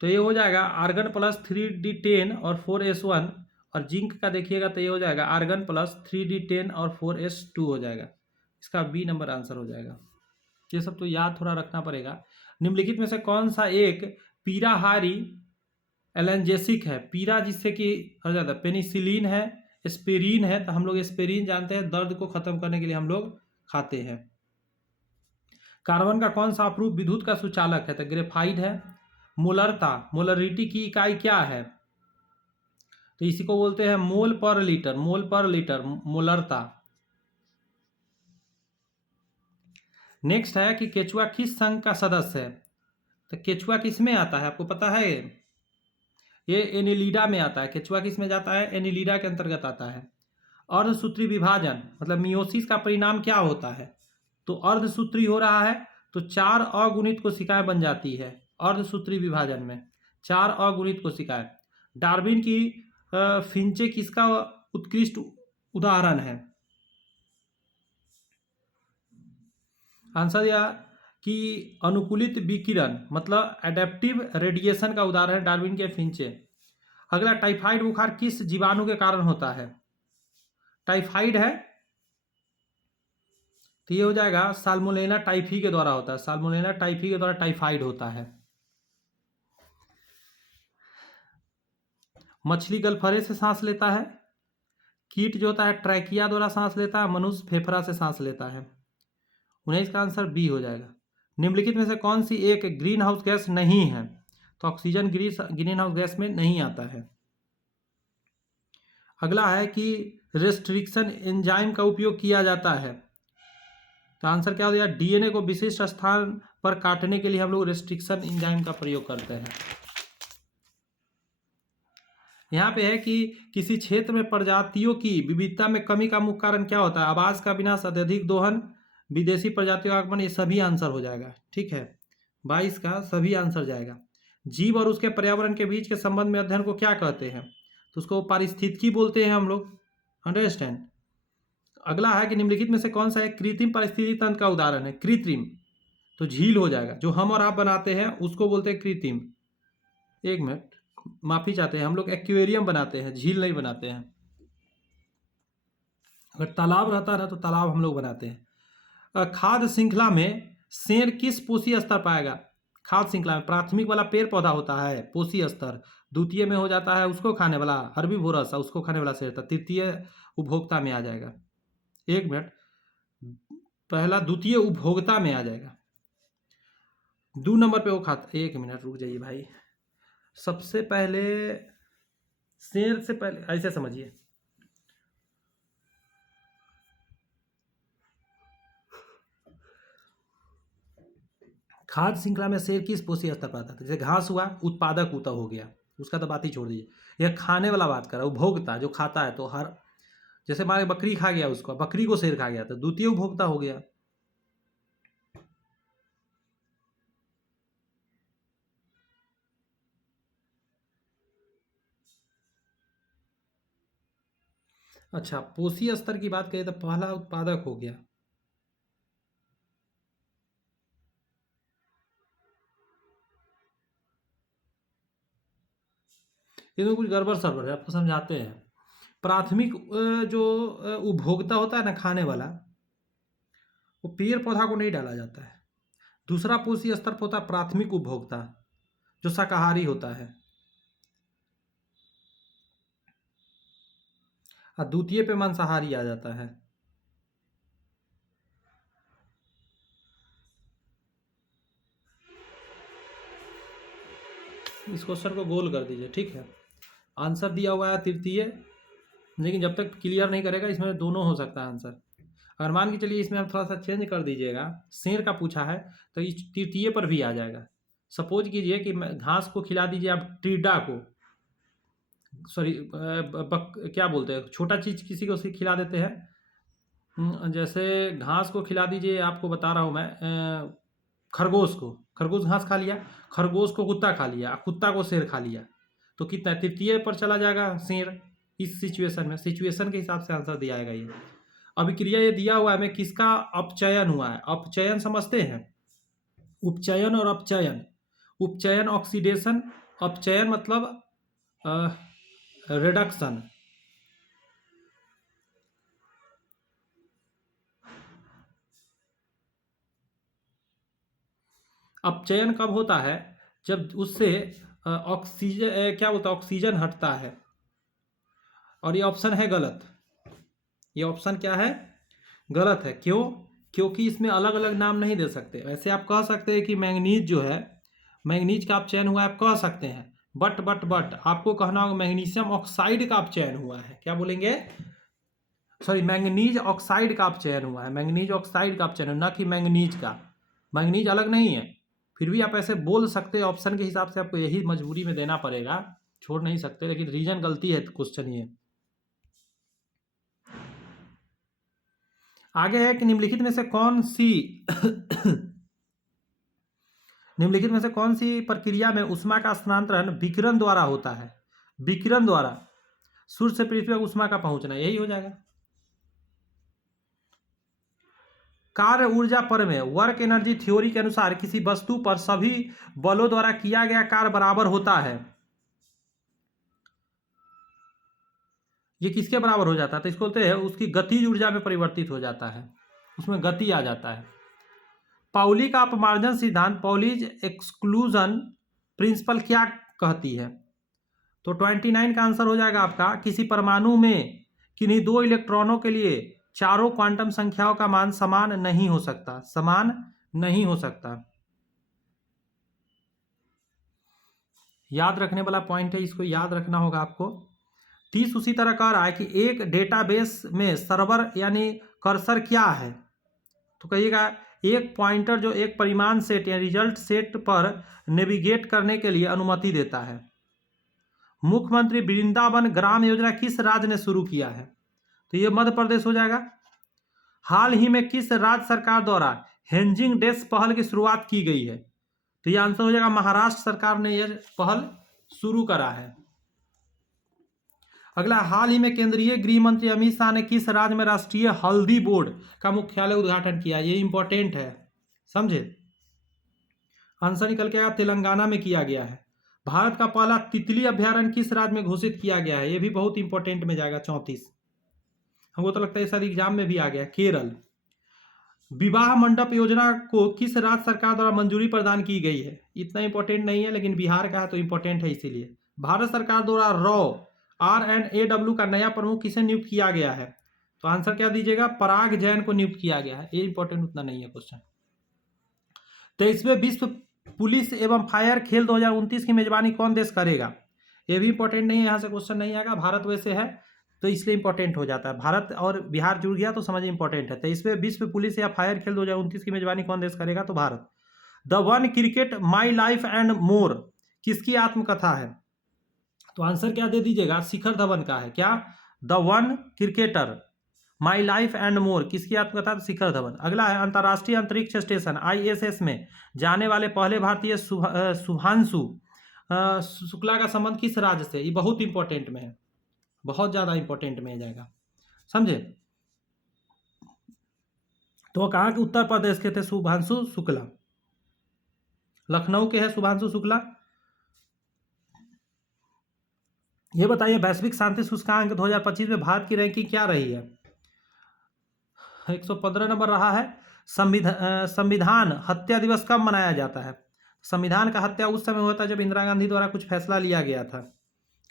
तो ये हो जाएगा आर्गन प्लस 3d10 और 4s1। और जिंक का देखिएगा तो ये हो जाएगा आर्गन प्लस 3d10 और 4s2 हो जाएगा। इसका बी नंबर आंसर हो जाएगा। ये सब तो याद थोड़ा रखना पड़ेगा। निम्नलिखित में से कौन सा एक पीराहारी एलेंजेसिक है? पीरा जिससे कि हो जाता है, पेनिसिलिन है, एस्पिरिन है। तो हम लोग एस्पिरिन जानते हैं, दर्द को खत्म करने के लिए हम लोग खाते हैं। कार्बन का कौन सा अप्रूव विद्युत का सुचालक है? तो ग्रेफाइट है। मोलरता, मोलरिटी की इकाई क्या है? तो इसी को बोलते हैं मोल पर लीटर, मोल पर लीटर मोलरता। नेक्स्ट है कि केचुआ किस संघ का सदस्य है? तो केचुआ किस में आता है आपको पता है? ये एनिलीडा में आता है। केचुआ किस में जाता है? एनिलीडा के अंतर्गत आता है। अर्धसूत्री विभाजन मतलब मियोसिस का परिणाम क्या होता है? तो अर्धसूत्री हो रहा है तो 4 अगुणित कोशिकाएं बन जाती है अर्धसूत्री विभाजन में, 4 अगुणित कोशिकाएं। डार्विन की फिंचे किसका उत्कृष्ट उदाहरण है? आंसर या कि अनुकूलित विकिरण मतलब एडेप्टिव रेडिएशन का उदाहरण है डार्विन के फिंचे। अगला, टाइफाइड बुखार किस जीवाणु के कारण होता है? टाइफाइड है तो ये हो जाएगा साल्मोनेला टाइफी के द्वारा होता है। साल्मोनेला टाइफी के द्वारा टाइफाइड होता है। मछली गलफरे से सांस लेता है। कीट जो होता है ट्रैकिया द्वारा सांस लेता है। मनुष्य फेफड़ा से सांस लेता है। 19 का आंसर बी हो जाएगा। निम्नलिखित में से कौन सी एक ग्रीन हाउस गैस नहीं है? तो ऑक्सीजन ग्रीन हाउस गैस में नहीं आता है। अगला है कि रेस्ट्रिक्शन एंजाइम का उपयोग किया जाता है। तो आंसर क्या हो जाएगा? डीएनए को विशिष्ट स्थान पर काटने के लिए हम लोग रेस्ट्रिक्शन एंजाइम का प्रयोग करते हैं। यहाँ पे है कि किसी क्षेत्र में प्रजातियों की विविधता में कमी का मुख्य कारण क्या होता है? आवास का विनाश, अत्यधिक दोहन, विदेशी प्रजातियों का आगमन। ये सभी आंसर हो जाएगा। ठीक है, 22 का सभी आंसर जाएगा। जीव और उसके पर्यावरण के बीच के संबंध में अध्ययन को क्या कहते हैं? तो उसको पारिस्थितिकी बोलते हैं हम लोग। अंडरस्टैंड। अगला है कि निम्नलिखित में से कौन सा एक कृत्रिम पारिस्थितिकी तंत्र का उदाहरण है? कृत्रिम तो झील हो जाएगा। जो हम और आप बनाते हैं उसको बोलते हैं कृत्रिम। एक मिनट, माफी चाहते हैं, हम लोग एक्वेरियम बनाते हैं, झील नहीं बनाते हैं। अगर तालाब रहता है ना तो तालाब हम लोग बनाते हैं। खाद्य श्रृंखला में शेर किस पोषी स्तर पाएगा? खाद्य श्रृंखला में प्राथमिक वाला पेड़ पौधा होता है पोषी स्तर, द्वितीय में हो जाता है उसको खाने वाला हर्बीवोरस, उसको खाने वाला शेर था, तृतीय उपभोक्ता में आ जाएगा। एक मिनट, पहला द्वितीय उपभोक्ता में आ जाएगा। 2 नंबर पे वो खाता, एक मिनट रुक जाइए भाई। सबसे पहले शेर से पहले ऐसे समझिए, खाद्य श्रृंखला में शेर किस पोषी स्तर पर आता है? जैसे घास हुआ, उत्पादक उता हो गया, उसका तो बात ही छोड़ दीजिए। यह खाने वाला बात कर रहा है, उपभोक्ता जो खाता है, तो हर जैसे हमारे बकरी खा गया, उसको बकरी को शेर खा गया, तो द्वितीय उपभोक्ता हो गया। अच्छा, पोषी स्तर की बात करें तो पहला उत्पादक हो गया। ये तो कुछ गड़बड़ सड़बड़ है, आपको समझाते हैं। प्राथमिक जो उपभोक्ता होता है ना खाने वाला, वो पेड़ पौधा को नहीं डाला जाता है। दूसरा पोषी स्तर पर होता है प्राथमिक उपभोक्ता, जो शाकाहारी होता है, और द्वितीय पे मांसाहारी आ जाता है। इस क्वेश्चन को गोल कर दीजिए, ठीक है। आंसर दिया हुआ है तृतीय, लेकिन जब तक क्लियर नहीं करेगा इसमें दोनों हो सकता है आंसर। अगर मान के चलिए इसमें आप थोड़ा सा चेंज कर दीजिएगा, शेर का पूछा है तो इस तृतीय पर भी आ जाएगा। सपोज कीजिए कि घास को खिला दीजिए आप टिड्डा को, सॉरी क्या बोलते हैं, छोटा चीज किसी को खिला देते हैं, जैसे घास को खिला दीजिए, आपको बता रहा हूँ मैं, खरगोश को, खरगोश घास खा लिया, खरगोश को कुत्ता खा लिया, कुत्ता को शेर खा लिया, तो कितना तृतीय पर चला जाएगा शेर। इस सिचुएशन में, सिचुएशन के हिसाब से आंसर दिया जाएगा। ये अभिक्रिया ये दिया हुआ है में किसका अपचयन हुआ है? अपचयन समझते हैं, उपचयन और अपचयन। उपचयन ऑक्सीडेशन, अपचयन मतलब रिडक्शन। अपचयन कब होता है? जब उससे ऑक्सीजन क्या बोलता है, ऑक्सीजन हटता है। और ये ऑप्शन है गलत, ये ऑप्शन क्या है? गलत है। क्यों? क्योंकि इसमें अलग अलग नाम नहीं दे सकते। ऐसे आप कह सकते हैं कि मैंगनीज जो है, मैंगनीज का अपचयन हुआ है, आप कह सकते हैं, बट आपको कहना होगा मैग्नीशियम ऑक्साइड का अपचयन हुआ है। क्या बोलेंगे? सॉरी, मैंगनीज ऑक्साइड का अपचयन हुआ है, मैंगनीज ऑक्साइड का अपचयन, ना कि मैंगनीज का। मैंगनीज अलग नहीं है। फिर भी आप ऐसे बोल सकते हैं, ऑप्शन के हिसाब से आपको यही मजबूरी में देना पड़ेगा, छोड़ नहीं सकते, लेकिन रीजन गलती है क्वेश्चन ये। आगे है कि निम्नलिखित में से कौन सी निम्नलिखित में से कौन सी प्रक्रिया में उष्मा का स्थानांतरण विकिरण द्वारा होता है? विकिरण द्वारा सूर्य से पृथ्वी तक उष्मा का पहुंचना, यही हो जाएगा। कार्य ऊर्जा पर में वर्क एनर्जी थ्योरी के अनुसार किसी वस्तु पर सभी बलों द्वारा किया गया कार्य बराबर होता है। ये किसके बराबर हो जाता है? तो इसको बोलते हैं उसकी गतिज ऊर्जा में परिवर्तित हो जाता है, उसमें गति आ जाता है। पाउली का अपमार्जन सिद्धांत, पाउलीज एक्सक्लूजन प्रिंसिपल क्या कहती है? तो 29 का आंसर हो जाएगा आपका, किसी परमाणु में किन्हीं दो इलेक्ट्रॉनों के लिए चारों क्वांटम संख्याओं का मान समान नहीं हो सकता, समान नहीं हो सकता। याद रखने वाला पॉइंट है, इसको याद रखना होगा आपको। 30 उसी तरह कह रहा है कि एक डेटाबेस में सर्वर यानी कर्सर क्या है? तो कहिएगा एक पॉइंटर जो एक परिमाण सेट या रिजल्ट सेट पर नेविगेट करने के लिए अनुमति देता है। मुख्यमंत्री वृंदावन ग्राम योजना किस राज्य ने शुरू किया है? तो ये मध्य प्रदेश हो जाएगा। हाल ही में किस राज्य सरकार द्वारा हेंजिंग डेस्क पहल की शुरुआत की गई है? तो ये आंसर हो जाएगा महाराष्ट्र सरकार ने यह पहल शुरू करा है। अगला, हाल ही में केंद्रीय गृह मंत्री अमित शाह ने किस राज्य में राष्ट्रीय हल्दी बोर्ड का मुख्यालय उद्घाटन किया? ये इंपॉर्टेंट है, समझे। आंसर निकल के आएगा तेलंगाना में किया गया है। भारत का पहला तितली अभ्यारण्य किस राज्य में घोषित किया गया है? ये भी बहुत इंपॉर्टेंट में जाएगा। 34 हमको तो लगता है शायद एग्जाम में भी आ गया। केरल। विवाह मंडप योजना को किस राज्य सरकार द्वारा मंजूरी प्रदान की गई है? इतना इंपॉर्टेंट नहीं है, लेकिन बिहार का है तो इंपॉर्टेंट है इसीलिए। भारत सरकार द्वारा RNAW का नया प्रमुख किसे नियुक्त किया गया है? तो आंसर क्या दीजिएगा? पराग जैन को नियुक्त किया गया है। ये इंपॉर्टेंट उतना नहीं है क्वेश्चन। 23वें विश्व पुलिस एवं फायर खेल 2029 की मेजबानी कौन देश करेगा? ये भी इंपॉर्टेंट नहीं है, यहाँ से क्वेश्चन नहीं आएगा। भारत वैसे है तो इसलिए इंपॉर्टेंट हो जाता है। भारत और बिहार जुड़ गया तो समझ इंपॉर्टेंट है। 23वें विश्व पुलिस या फायर खेल 2029 की मेजबानी कौन देश करेगा? तो Bharat. The one cricket my life and more किसकी आत्मकथा है? तो आंसर क्या दे दीजिएगा? शिखर धवन का है। क्या? The one cricketer my life and more किसकी आत्मकथा? शिखर धवन। अगला है अंतर्राष्ट्रीय अंतरिक्ष स्टेशन ISS में जाने वाले पहले भारतीय शुभांशु शुक्ला का संबंध किस राज्य से? ये बहुत इंपॉर्टेंट में है, बहुत ज्यादा इंपॉर्टेंट में जाएगा, समझे? तो कहाँ के? उत्तर प्रदेश के थे शुभांशु शुक्ला। लखनऊ के है शुभांशु शुक्ला। ये बताइए वैश्विक शांति सूचकांक 2025 में भारत की रैंकिंग क्या रही है? 115 नंबर रहा है। संविधान हत्या दिवस कब मनाया जाता है? संविधान का हत्या उस समय हुआ था जब इंदिरा गांधी द्वारा कुछ फैसला लिया गया था,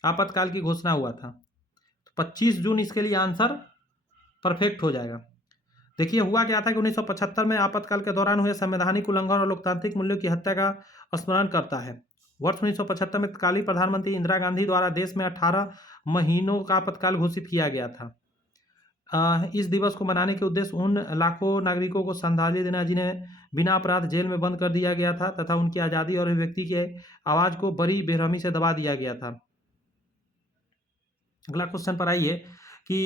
आपातकाल की घोषणा हुआ था। तो 25 जून इसके लिए आंसर परफेक्ट हो जाएगा। देखिए हुआ क्या था कि 1975 में आपातकाल के दौरान हुए संवैधानिक उल्लंघन और लोकतांत्रिक मूल्यों की हत्या का स्मरण करता है। वर्ष 1975 में तत्कालीन प्रधानमंत्री इंदिरा गांधी द्वारा देश में 18 महीनों का आपातकाल घोषित किया गया था। इस दिवस को मनाने के उद्देश्य उन लाखों नागरिकों को श्रद्धांजलि देना जिन्हें बिना अपराध जेल में बंद कर दिया गया था तथा उनकी आज़ादी और अभिव्यक्ति की आवाज़ को बड़ी बेरहमी से दबा दिया गया था। अगला क्वेश्चन पर आइए कि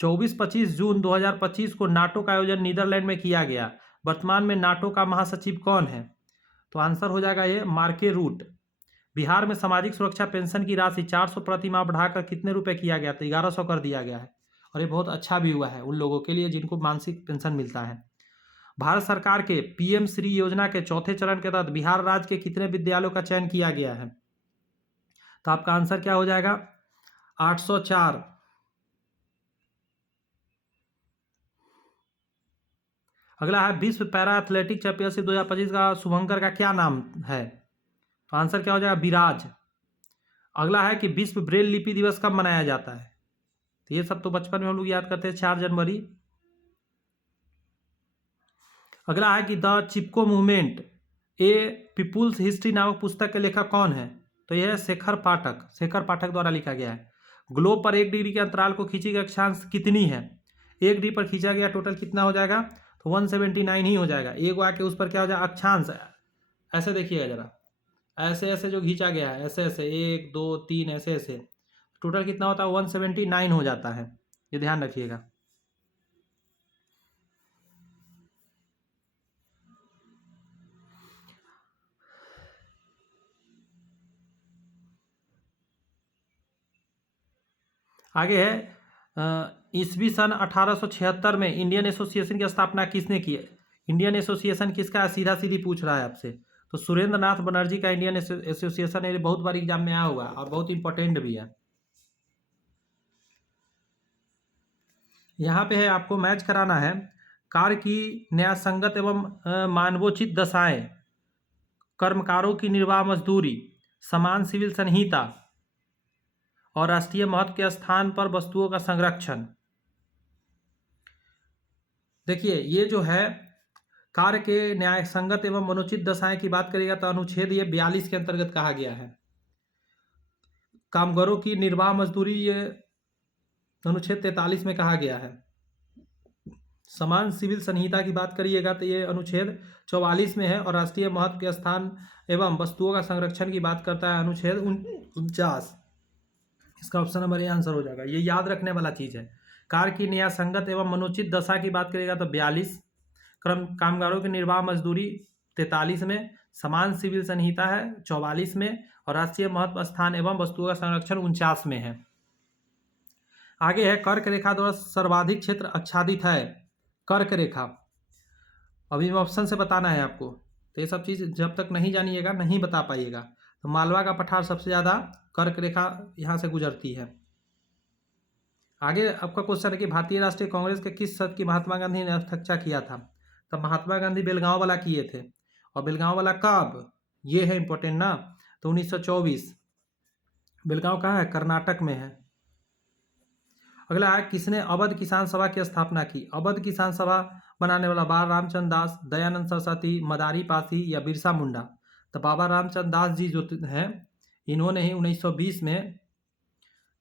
24-25 जून 2025 को नाटो का आयोजन नीदरलैंड में किया गया। वर्तमान में नाटो का महासचिव कौन है? तो आंसर हो जाएगा ये मार्के रूट। बिहार में सामाजिक सुरक्षा पेंशन की राशि 400 प्रति माह बढ़ाकर कितने रुपए किया गया? तो 1100 कर दिया गया है, और ये बहुत अच्छा भी हुआ है उन लोगों के लिए जिनको मासिक पेंशन मिलता है। भारत सरकार के PM श्री योजना के चौथे चरण के तहत बिहार राज्य के कितने विद्यालयों का चयन किया गया है? तो आपका आंसर क्या हो जाएगा? 804। अगला है विश्व पैरा एथलेटिक चैंपियनशिप 2025 का शुभंकर का क्या नाम है? तो आंसर क्या हो जाएगा? विराज। अगला है कि विश्व ब्रेल लिपि दिवस कब मनाया जाता है? तो ये सब तो बचपन में हम लोग याद करते हैं, 4 जनवरी। अगला है कि the Chipko movement a people's history नामक पुस्तक के लेखक कौन है? तो यह है शेखर पाठक। शेखर पाठक द्वारा लिखा गया है। ग्लोब पर 1 डिग्री के अंतराल को खींची गई अक्षांश कितनी है? 1 डिग्री पर खींचा गया टोटल कितना हो जाएगा? तो 179 ही हो जाएगा। एक आके उस पर क्या हो जाएगा? अक्षांश। ऐसे देखिएगा जरा, ऐसे ऐसे जो खींचा गया है, ऐसे ऐसे 1 2 3 ऐसे ऐसे, टोटल कितना होता है? 179 हो जाता है। ये ध्यान रखिएगा। आगे है ईस्वी सन 1876 में इंडियन एसोसिएशन की स्थापना किसने की है? इंडियन एसोसिएशन किसका? सीधा सीधी पूछ रहा है आपसे। तो सुरेंद्र नाथ बनर्जी का इंडियन एसोसिएशन है। बहुत बार एग्जाम में आया हुआ और बहुत इंपॉर्टेंट भी है। यहाँ पे है आपको मैच कराना है। कार्य की न्यायसंगत एवं मानवोचित दशाएं, कर्मकारों की निर्वाह मजदूरी, समान सिविल संहिता और राष्ट्रीय महत्व के स्थान पर वस्तुओं का संरक्षण। देखिए ये जो है कार्य के न्याय संगत एवं मनोचित दशाएं की बात करेगा तो अनुच्छेद ये 42 के अंतर्गत कहा गया है। कामगारों की निर्वाह मजदूरी ये अनुच्छेद 43 में कहा गया है। समान सिविल संहिता की बात करिएगा तो ये अनुच्छेद 44 में है, और राष्ट्रीय महत्व के स्थान एवं वस्तुओं का संरक्षण की बात करता है अनुच्छेद 49। इसका ऑप्शन नंबर ए आंसर हो जाएगा। ये याद रखने वाला चीज है। कार्य की न्याय संगत एवं मनोचित दशा की बात करेगा तो 42, कामगारों की निर्वाह मजदूरी 43 में, समान सिविल संहिता है 44 में, और राष्ट्रीय महत्व स्थान एवं वस्तुओं का संरक्षण 49 में है। आगे है कर्क रेखा द्वारा सर्वाधिक क्षेत्र आच्छादित है। कर्क रेखा, अभी ऑप्शन से बताना है आपको। तो ये सब चीज़ जब तक नहीं जानिएगा नहीं बता पाइएगा। तो मालवा का पठार सबसे ज़्यादा कर्क रेखा यहाँ से गुजरती है। आगे आपका क्वेश्चन है कि भारतीय राष्ट्रीय कांग्रेस के किस सद की महात्मा गांधी ने अध्यक्षता किया था। तब महात्मा गांधी बेलगांव वाला किए थे, और बेलगांव वाला कब, ये है इंपॉर्टेंट ना। तो 1924। बेलगांव कहाँ है, कर्नाटक में है। अगला है, किसने अवध किसान सभा की स्थापना की। अवध किसान सभा बनाने वाला बाबा रामचंद्र दास, दयानंद सरस्वती, मदारी पासी या बिरसा मुंडा। तो बाबा रामचंद्र दास जी जो हैं, इन्होंने ही 1920 में,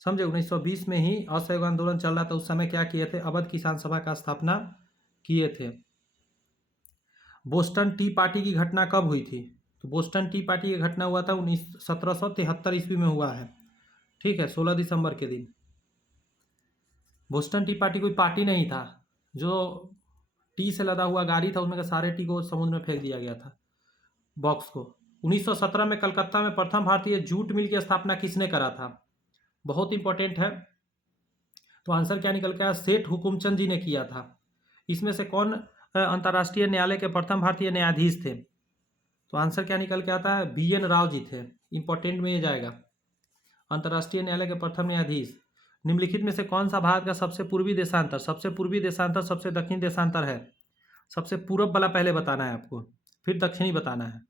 समझे, 1920 में ही असहयोग आंदोलन चल रहा था उस समय क्या किए थे, अवध किसान सभा का स्थापना किए थे। बोस्टन टी पार्टी की घटना कब हुई थी। तो बोस्टन टी पार्टी की घटना हुआ था 1773 ईस्वी में हुआ है, ठीक है, 16 दिसंबर के दिन। बोस्टन टी पार्टी कोई पार्टी नहीं था, जो टी से लदा हुआ गाड़ी था उसमें का सारे टी को समुद्र में फेंक दिया गया था, बॉक्स को। 1917 में कलकत्ता में प्रथम भारतीय जूट मिल की स्थापना किसने करा था। बहुत इंपॉर्टेंट है। तो आंसर क्या निकल के आया, सेठ हुकुमचंद जी ने किया था। इसमें से कौन अंतर्राष्ट्रीय न्यायालय के प्रथम भारतीय न्यायाधीश थे। तो आंसर क्या निकल के आता है, BN राव जी थे। इंपॉर्टेंट में ये जाएगा, अंतर्राष्ट्रीय न्यायालय के प्रथम न्यायाधीश। निम्नलिखित में से कौन सा भारत का सबसे पूर्वी देशांतर, सबसे पूर्वी देशांतर, सबसे दक्षिणी देशांतर है। सबसे पूर्व वाला पहले बताना है आपको, फिर दक्षिणी बताना है।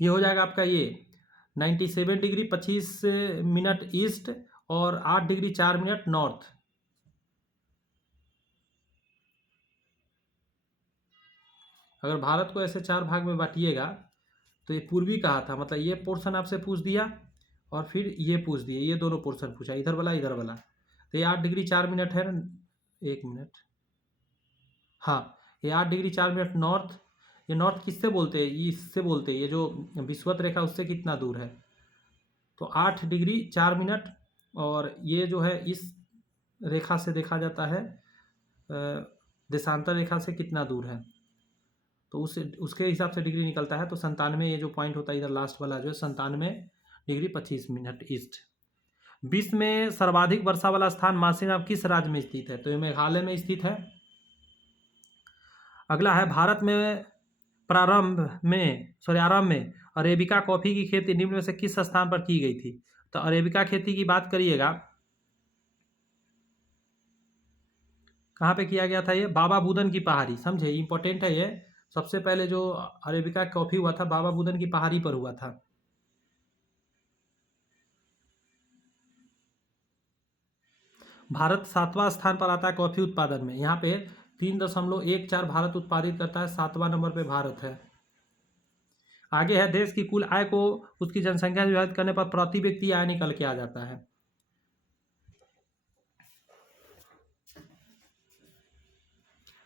ये हो जाएगा आपका ये 97 डिग्री 25 मिनट ईस्ट और 8 डिग्री 4 मिनट नॉर्थ। अगर भारत को ऐसे 4 भाग में बांटिएगा तो ये पूर्वी कहा था, मतलब ये पोर्शन आपसे पूछ दिया और फिर ये पूछ दिए, ये दोनों पोर्शन पूछा, इधर वाला इधर वाला। तो ये 8 डिग्री 4 मिनट है, 1 मिनट, हाँ, ये 8 डिग्री 4 मिनट नॉर्थ। ये नॉर्थ किससे बोलते हैं, इससे बोलते हैं, ये जो विषुवत रेखा उससे कितना दूर है। तो 8 डिग्री 4 मिनट, और ये जो है इस रेखा से देखा जाता है देशांतर रेखा से कितना दूर है, तो उसके हिसाब से डिग्री निकलता है। तो 97, ये जो पॉइंट होता है इधर लास्ट वाला जो है 97 डिग्री 25 मिनट ईस्ट। विश्व में सर्वाधिक वर्षा वाला स्थान मासिनराम किस राज्य में स्थित है। तो ये मेघालय में स्थित है। अगला है, भारत में आरंभ में अरेबिका कॉफ़ी की खेती निम्न में से किस स्थान पर की गई थी। तो अरेबिका खेती की बात करिएगा, कहाँ पे किया गया था, ये बाबा बुदन की पहाड़ी, समझे, इंपॉर्टेंट है ये। सबसे पहले जो अरेबिका कॉफ़ी हुआ था बाबा बुदन की पहाड़ी पर हुआ था। भारत 7वां स्थान पर आता है कॉफ़ी उत्पादन में, यहाँ पे 3.14 भारत उत्पादित करता है, 7वां नंबर पे भारत है। आगे है, देश की कुल आय को उसकी जनसंख्या से विभाजित करने पर प्रति व्यक्ति आय निकल के आ जाता है।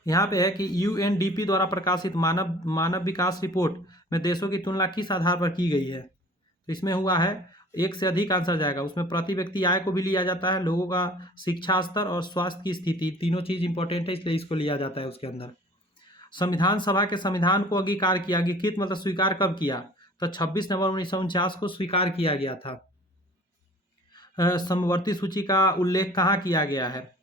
यहाँ पे है कि UNDP द्वारा प्रकाशित मानव विकास रिपोर्ट में देशों की तुलना किस आधार पर की गई है। तो इसमें हुआ है, एक से अधिक आंसर जाएगा, उसमें प्रति व्यक्ति आय को भी लिया जाता है, लोगों का शिक्षा स्तर और स्वास्थ्य की स्थिति, तीनों चीज़ इंपॉर्टेंट है, इसलिए इसको लिया जाता है उसके अंदर। संविधान सभा के संविधान को अंगीकार किया, अंगीकृत मतलब स्वीकार कब किया। तो 26 नवंबर 1949 को स्वीकार किया गया था। समवर्ती सूची का उल्लेख कहाँ किया गया है।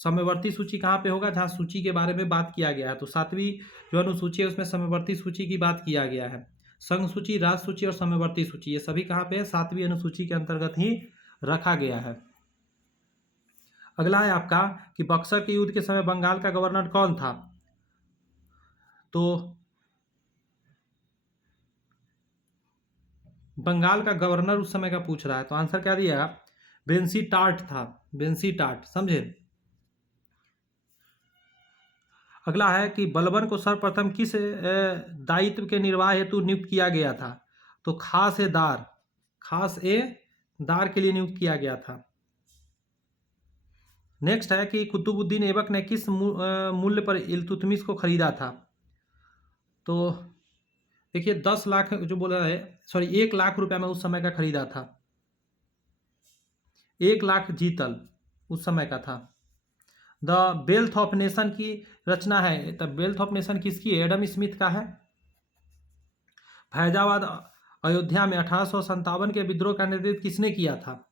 समवर्ती सूची कहाँ पे होगा, जहाँ सूची के बारे में बात किया गया है। तो 7वीं जो अनुसूची है उसमें समवर्ती सूची की बात किया गया है। संघ सूची, राज्य सूची और समवर्ती सूची, ये सभी कहाँ पे है, 7वीं अनुसूची के अंतर्गत ही रखा गया है। अगला है आपका कि बक्सर के युद्ध के समय बंगाल का गवर्नर कौन था। तो बंगाल का गवर्नर उस समय का पूछ रहा है, तो आंसर क्या दिया, बेंसी टार्ट था, बेंसी टार्ट, समझे। अगला है कि बलबन को सर्वप्रथम किस दायित्व के निर्वाह हेतु नियुक्त किया गया था। तो खास ए दार के लिए नियुक्त किया गया था। नेक्स्ट है कि कुतुबुद्दीन ऐबक ने किस मूल्य पर इल्तुतमिश को खरीदा था। तो देखिए 10 लाख जो बोला है, सॉरी 1 लाख रुपया में उस समय का खरीदा था, 1 लाख जीतल उस समय का था। द वेल्थ ऑफ नेशन की रचना है, द वेल्थ ऑफ नेशन किसकी है, एडम स्मिथ का है। फैजाबाद अयोध्या में 1857 के विद्रोह का नेतृत्व किसने किया था।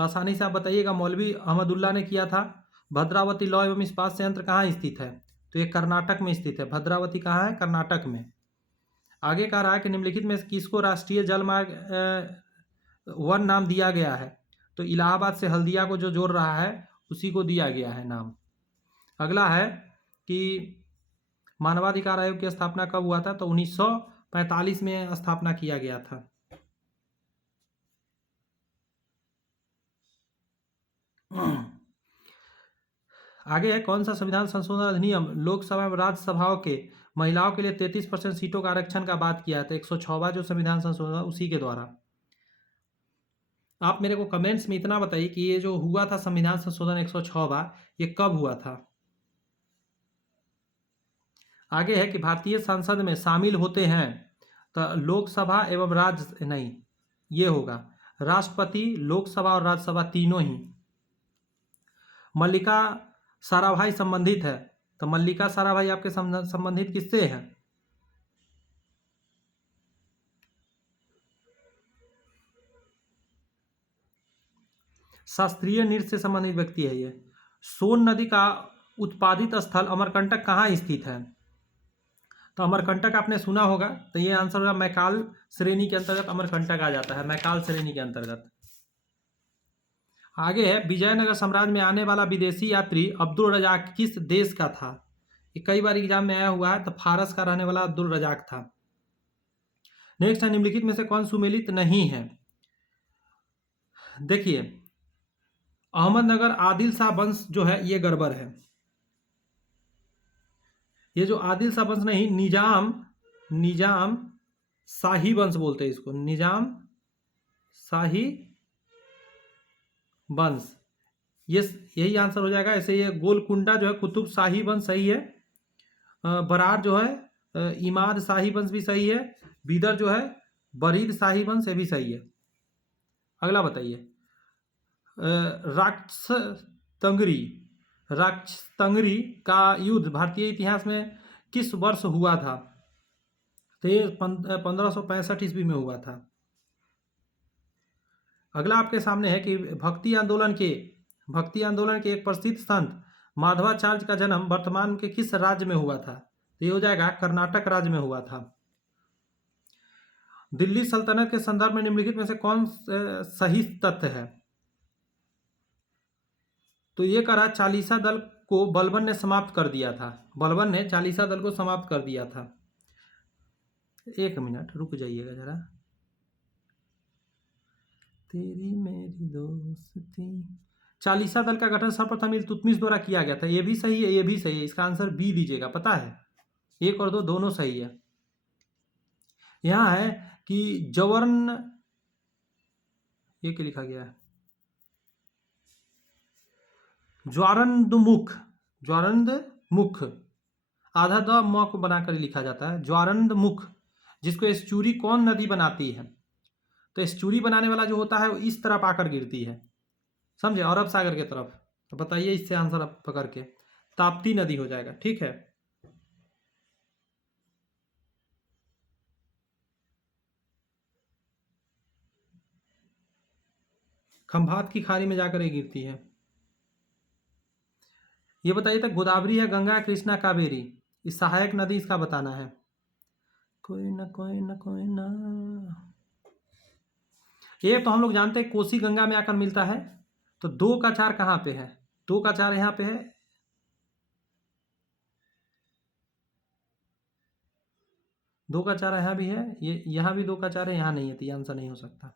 तो आसानी से आप बताइएगा। मौलवी अहमदुल्ला ने किया था। भद्रावती लौह एवं इस्पात संयंत्र कहाँ स्थित है? तो ये कर्नाटक में स्थित है। भद्रावती कहाँ है? कर्नाटक में। आगे कह रहा है कि निम्नलिखित में किसको राष्ट्रीय जलमार्ग वन नाम दिया गया है? तो इलाहाबाद से हल्दिया को जो जोड़ रहा है उसी को दिया गया है नाम। अगला है कि मानवाधिकार आयोग की स्थापना कब हुआ था? तो 1945 में स्थापना किया गया था। आगे है, कौन सा संविधान संशोधन अधिनियम लोकसभा एवं राज्यसभाओं के महिलाओं के लिए 33% सीटों का आरक्षण का बात किया था? 106वां जो संविधान संशोधन उसी के द्वारा। आप मेरे को कमेंट्स में इतना बताइए कि ये जो हुआ था संविधान संशोधन 106वां, ये कब हुआ था? आगे है कि भारतीय संसद में शामिल होते हैं तो लोकसभा एवं राज्य नहीं, ये होगा राष्ट्रपति, लोकसभा और राज्यसभा तीनों ही। मल्लिका साराभाई संबंधित है, तो मल्लिका साराभाई आपके संबंधित किससे है? शास्त्रीय नृत्य से संबंधित व्यक्ति है ये। सोन नदी का उत्पादित स्थल अमरकंटक कहाँ स्थित है? तो अमरकंटक आपने सुना होगा, तो ये आंसर होगा मैकाल श्रेणी के अंतर्गत अमरकंटक आ जाता है, मैकाल श्रेणी के अंतर्गत। आगे है, विजयनगर साम्राज्य में आने वाला विदेशी यात्री अब्दुल रजाक किस देश का था? ये कई बार एग्जाम में आया हुआ है, तो फारस का रहने वाला अब्दुल रजाक था। नेक्स्ट है, निम्नलिखित में से कौन सुमेलित नहीं है? देखिए, अहमदनगर आदिल शाह वंश जो है ये गड़बड़ है। ये जो आदिल शाह वंश नहीं, निजाम शाही वंश बोलते हैं इसको, निजाम शाही वंश, ये यही आंसर हो जाएगा। ऐसे ये गोलकुंडा जो है कुतुब शाही वंश सही है। बरार जो है इमाद शाही वंश भी सही है। बीदर जो है बरीद शाही वंश, ये भी सही है। अगला बताइए, राक्षतंगरी का युद्ध भारतीय इतिहास में किस वर्ष हुआ था? तो ये 1565 ईस्वी में हुआ था। अगला आपके सामने है कि भक्ति आंदोलन के एक प्रसिद्ध संत माधवाचार्य का जन्म वर्तमान के किस राज्य में हुआ था? तो ये हो जाएगा कर्नाटक राज्य में हुआ था। दिल्ली सल्तनत के संदर्भ में निम्नलिखित में से कौन सही तथ्य है? तो ये करा चालीसा दल को बलबन ने समाप्त कर दिया था। बलबन ने चालीसा दल को समाप्त कर दिया था। एक मिनट रुक जाइएगा जरा। तेरी मेरी दोस्ती, चालीसा दल का गठन सर्वप्रथम इल्तुतमिश द्वारा किया गया था। ये भी सही है, ये भी सही है। इसका आंसर बी दीजिएगा। पता है, एक और दो दोनों सही है। यहां है कि जवर्न, ये क्या लिखा गया है? ज्वारंदमुख, आधा द म को बनाकर लिखा जाता है। ज्वारंदमुख, जिसको एस्चुरी कौन नदी बनाती है? तो एस्चुरी बनाने वाला जो होता है वो इस तरफ आकर गिरती है, समझे, अरब सागर के तरफ। तो बताइए इससे आंसर आप पकड़ के, ताप्ती नदी हो जाएगा। ठीक है, खंभात की खाड़ी में जाकर ये गिरती है। ये बताइए, तो गोदावरी है, गंगा, कृष्णा, कावेरी, इस सहायक नदी इसका बताना है। कोई ना कोई ना कोई ना, ये तो हम लोग जानते हैं कोसी गंगा में आकर मिलता है। तो 2 का 4 कहाँ पे है? 2 का 4 यहाँ पे है। दो का 4 यहाँ भी है, ये यहाँ भी 2 का 4 है, यहाँ नहीं है, तो ये आंसर नहीं हो सकता।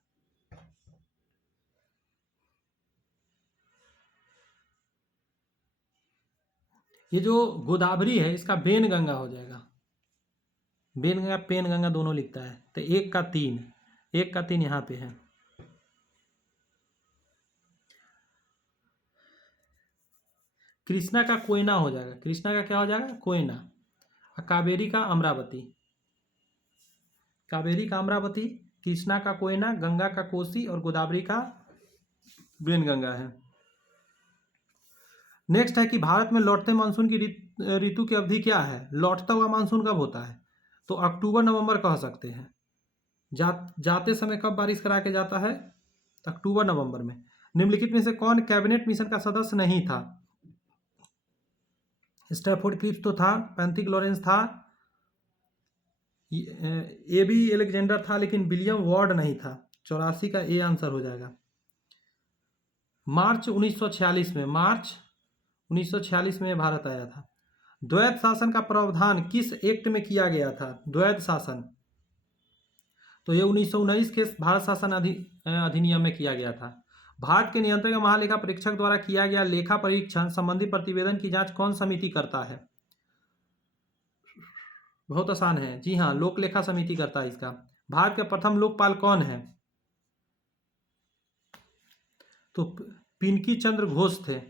ये जो गोदावरी है इसका बेन गंगा हो जाएगा। बेन गंगा पेन गंगा दोनों लिखता है। तो 1 का 3 यहाँ पे है। कृष्णा का कोयना हो जाएगा। कृष्णा का क्या हो जाएगा? कोयना। कावेरी का अमरावती, कृष्णा का कोयना, गंगा का कोसी और गोदावरी का बेन गंगा है। नेक्स्ट है कि भारत में लौटते मानसून की ऋतु की अवधि क्या है? लौटता हुआ मानसून कब होता है? तो अक्टूबर नवंबर कह सकते हैं। जाते समय कब बारिश करा के जाता है? अक्टूबर नवंबर में। निम्नलिखित में से कौन कैबिनेट मिशन का सदस्य नहीं था? स्टैफोर्ड क्रिप्स तो था, पैंथिक लॉरेंस था, एबी एलेक्जेंडर था, लेकिन विलियम वार्ड नहीं था। 84 का ए आंसर हो जाएगा। मार्च 1946 में भारत आया था। द्वैध शासन का प्रावधान किस एक्ट में किया गया था? द्वैध शासन तो ये 1919 के भारत शासन अधिनियम में किया गया था। भारत के नियंत्रक महालेखा परीक्षक द्वारा किया गया लेखा परीक्षण संबंधी प्रतिवेदन की जांच कौन समिति करता है? बहुत आसान है, जी हाँ, लोक लेखा समिति करता है इसका। भारत के प्रथम लोकपाल कौन है? तो पिंकी चंद्र घोष थे।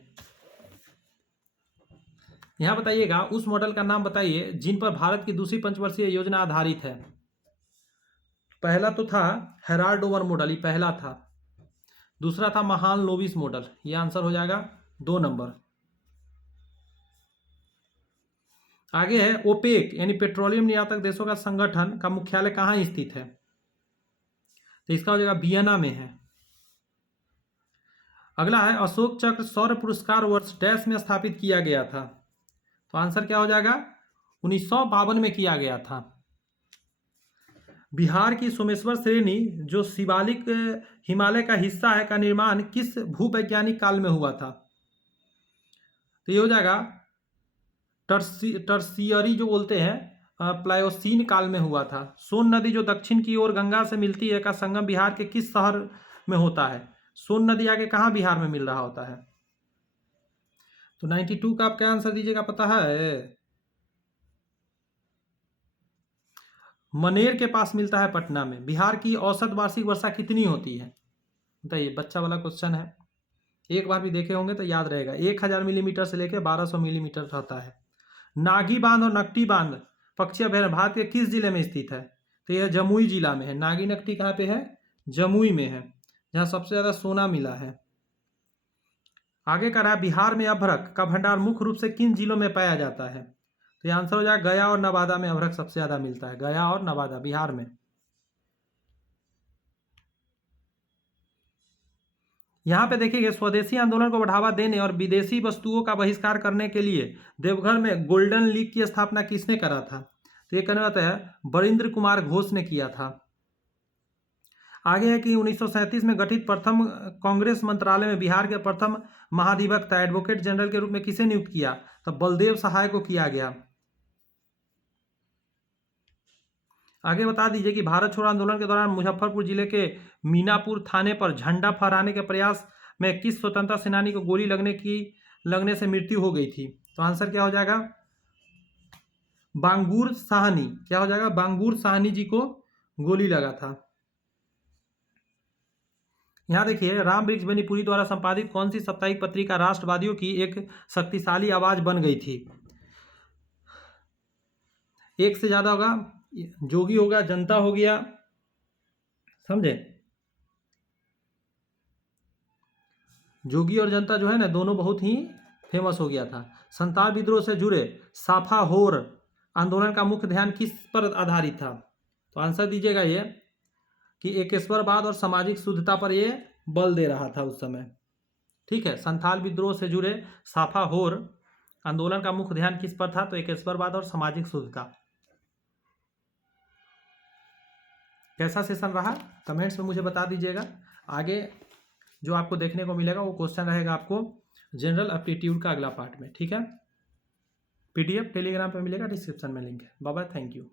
यहां बताइएगा उस मॉडल का नाम बताइए जिन पर भारत की दूसरी पंचवर्षीय योजना आधारित है। पहला तो था हेराल्ड ओवर मॉडल, ये पहला था। दूसरा था महान लोविस मॉडल, ये आंसर हो जाएगा 2 नंबर। आगे है ओपेक यानी पेट्रोलियम निर्यातक देशों का संगठन का मुख्यालय कहाँ स्थित है? तो इसका हो जाएगा वियना में है। अगला है अशोक चक्र शौर्य पुरस्कार वर्ष डैश में स्थापित किया गया था? तो आंसर क्या हो जाएगा? 1952 में किया गया था। बिहार की सोमेश्वर श्रेणी जो शिवालिक हिमालय का हिस्सा है का निर्माण किस भूवैज्ञानिक काल में हुआ था? तो ये हो जाएगा टर्सियरी जो बोलते हैं, प्लायोसीन काल में हुआ था। सोन नदी जो दक्षिण की ओर गंगा से मिलती है का संगम बिहार के किस शहर में होता है? सोन नदी आगे कहाँ बिहार में मिल रहा होता है? तो 92 का आप क्या आंसर दीजिएगा पता है? मनेर के पास मिलता है, पटना में। बिहार की औसत वार्षिक वर्षा कितनी होती है? बताइए, बच्चा वाला क्वेश्चन है, एक बार भी देखे होंगे तो याद रहेगा। 1000 मिलीमीटर से लेकर 1200 मिलीमीटर रहता है। नागी बांध और नकटी बांध पक्षी अभयारण्य भारत के किस जिले में स्थित है? तो यह जमुई जिला में है। नागी नकटी कहाँ पे है? जमुई में है, जहाँ सबसे ज्यादा सोना मिला है। आगे का रहा बिहार में अभ्रक का भंडार मुख्य रूप से किन जिलों में पाया जाता है? तो यह आंसर हो जाएगा गया और नवादा में अभ्रक सबसे ज्यादा मिलता है। गया और नवादा बिहार में। यहाँ पे देखिए स्वदेशी आंदोलन को बढ़ावा देने और विदेशी वस्तुओं का बहिष्कार करने के लिए देवघर में गोल्डन लीग की स्थापना किसने करा था? तो ये करने वाला है बरिंद्र कुमार घोष ने किया था। आगे है कि 1937 में गठित प्रथम कांग्रेस मंत्रालय में बिहार के प्रथम महाधिवक्ता एडवोकेट जनरल के रूप में किसे नियुक्त किया? तो बलदेव सहाय को किया गया। आगे बता दीजिए कि भारत छोड़ो आंदोलन के दौरान मुजफ्फरपुर जिले के मीनापुर थाने पर झंडा फहराने के प्रयास में किस स्वतंत्रता सेनानी को गोली लगने से मृत्यु हो गई थी? तो आंसर क्या हो जाएगा? बांगूर साहनी। क्या हो जाएगा? बांगूर साहनी जी को गोली लगा था। यहां देखिए राम वृक्ष बनीपुरी द्वारा संपादित कौन सी साप्ताहिक पत्रिका राष्ट्रवादियों की एक शक्तिशाली आवाज बन गई थी? एक से ज्यादा होगा, जोगी होगा, जनता हो गया, समझे? जोगी और जनता जो है ना दोनों बहुत ही फेमस हो गया था। संताल विद्रोह से जुड़े साफा होर आंदोलन का मुख्य ध्यान किस पर आधारित था? तो आंसर दीजिएगा ये कि एकेश्वरवाद और सामाजिक शुद्धता पर ये बल दे रहा था उस समय। ठीक है, संथाल विद्रोह से जुड़े साफा होर आंदोलन का मुख्य ध्यान किस पर था? तो एकेश्वरवाद और सामाजिक शुद्धता। कैसा सेशन रहा कमेंट्स में मुझे बता दीजिएगा। आगे जो आपको देखने को मिलेगा वो क्वेश्चन रहेगा आपको जनरल एप्टीट्यूड का अगला पार्ट में। ठीक है, पीडीएफ टेलीग्राम पे मिलेगा, डिस्क्रिप्शन में लिंक है। Bye bye, thank you.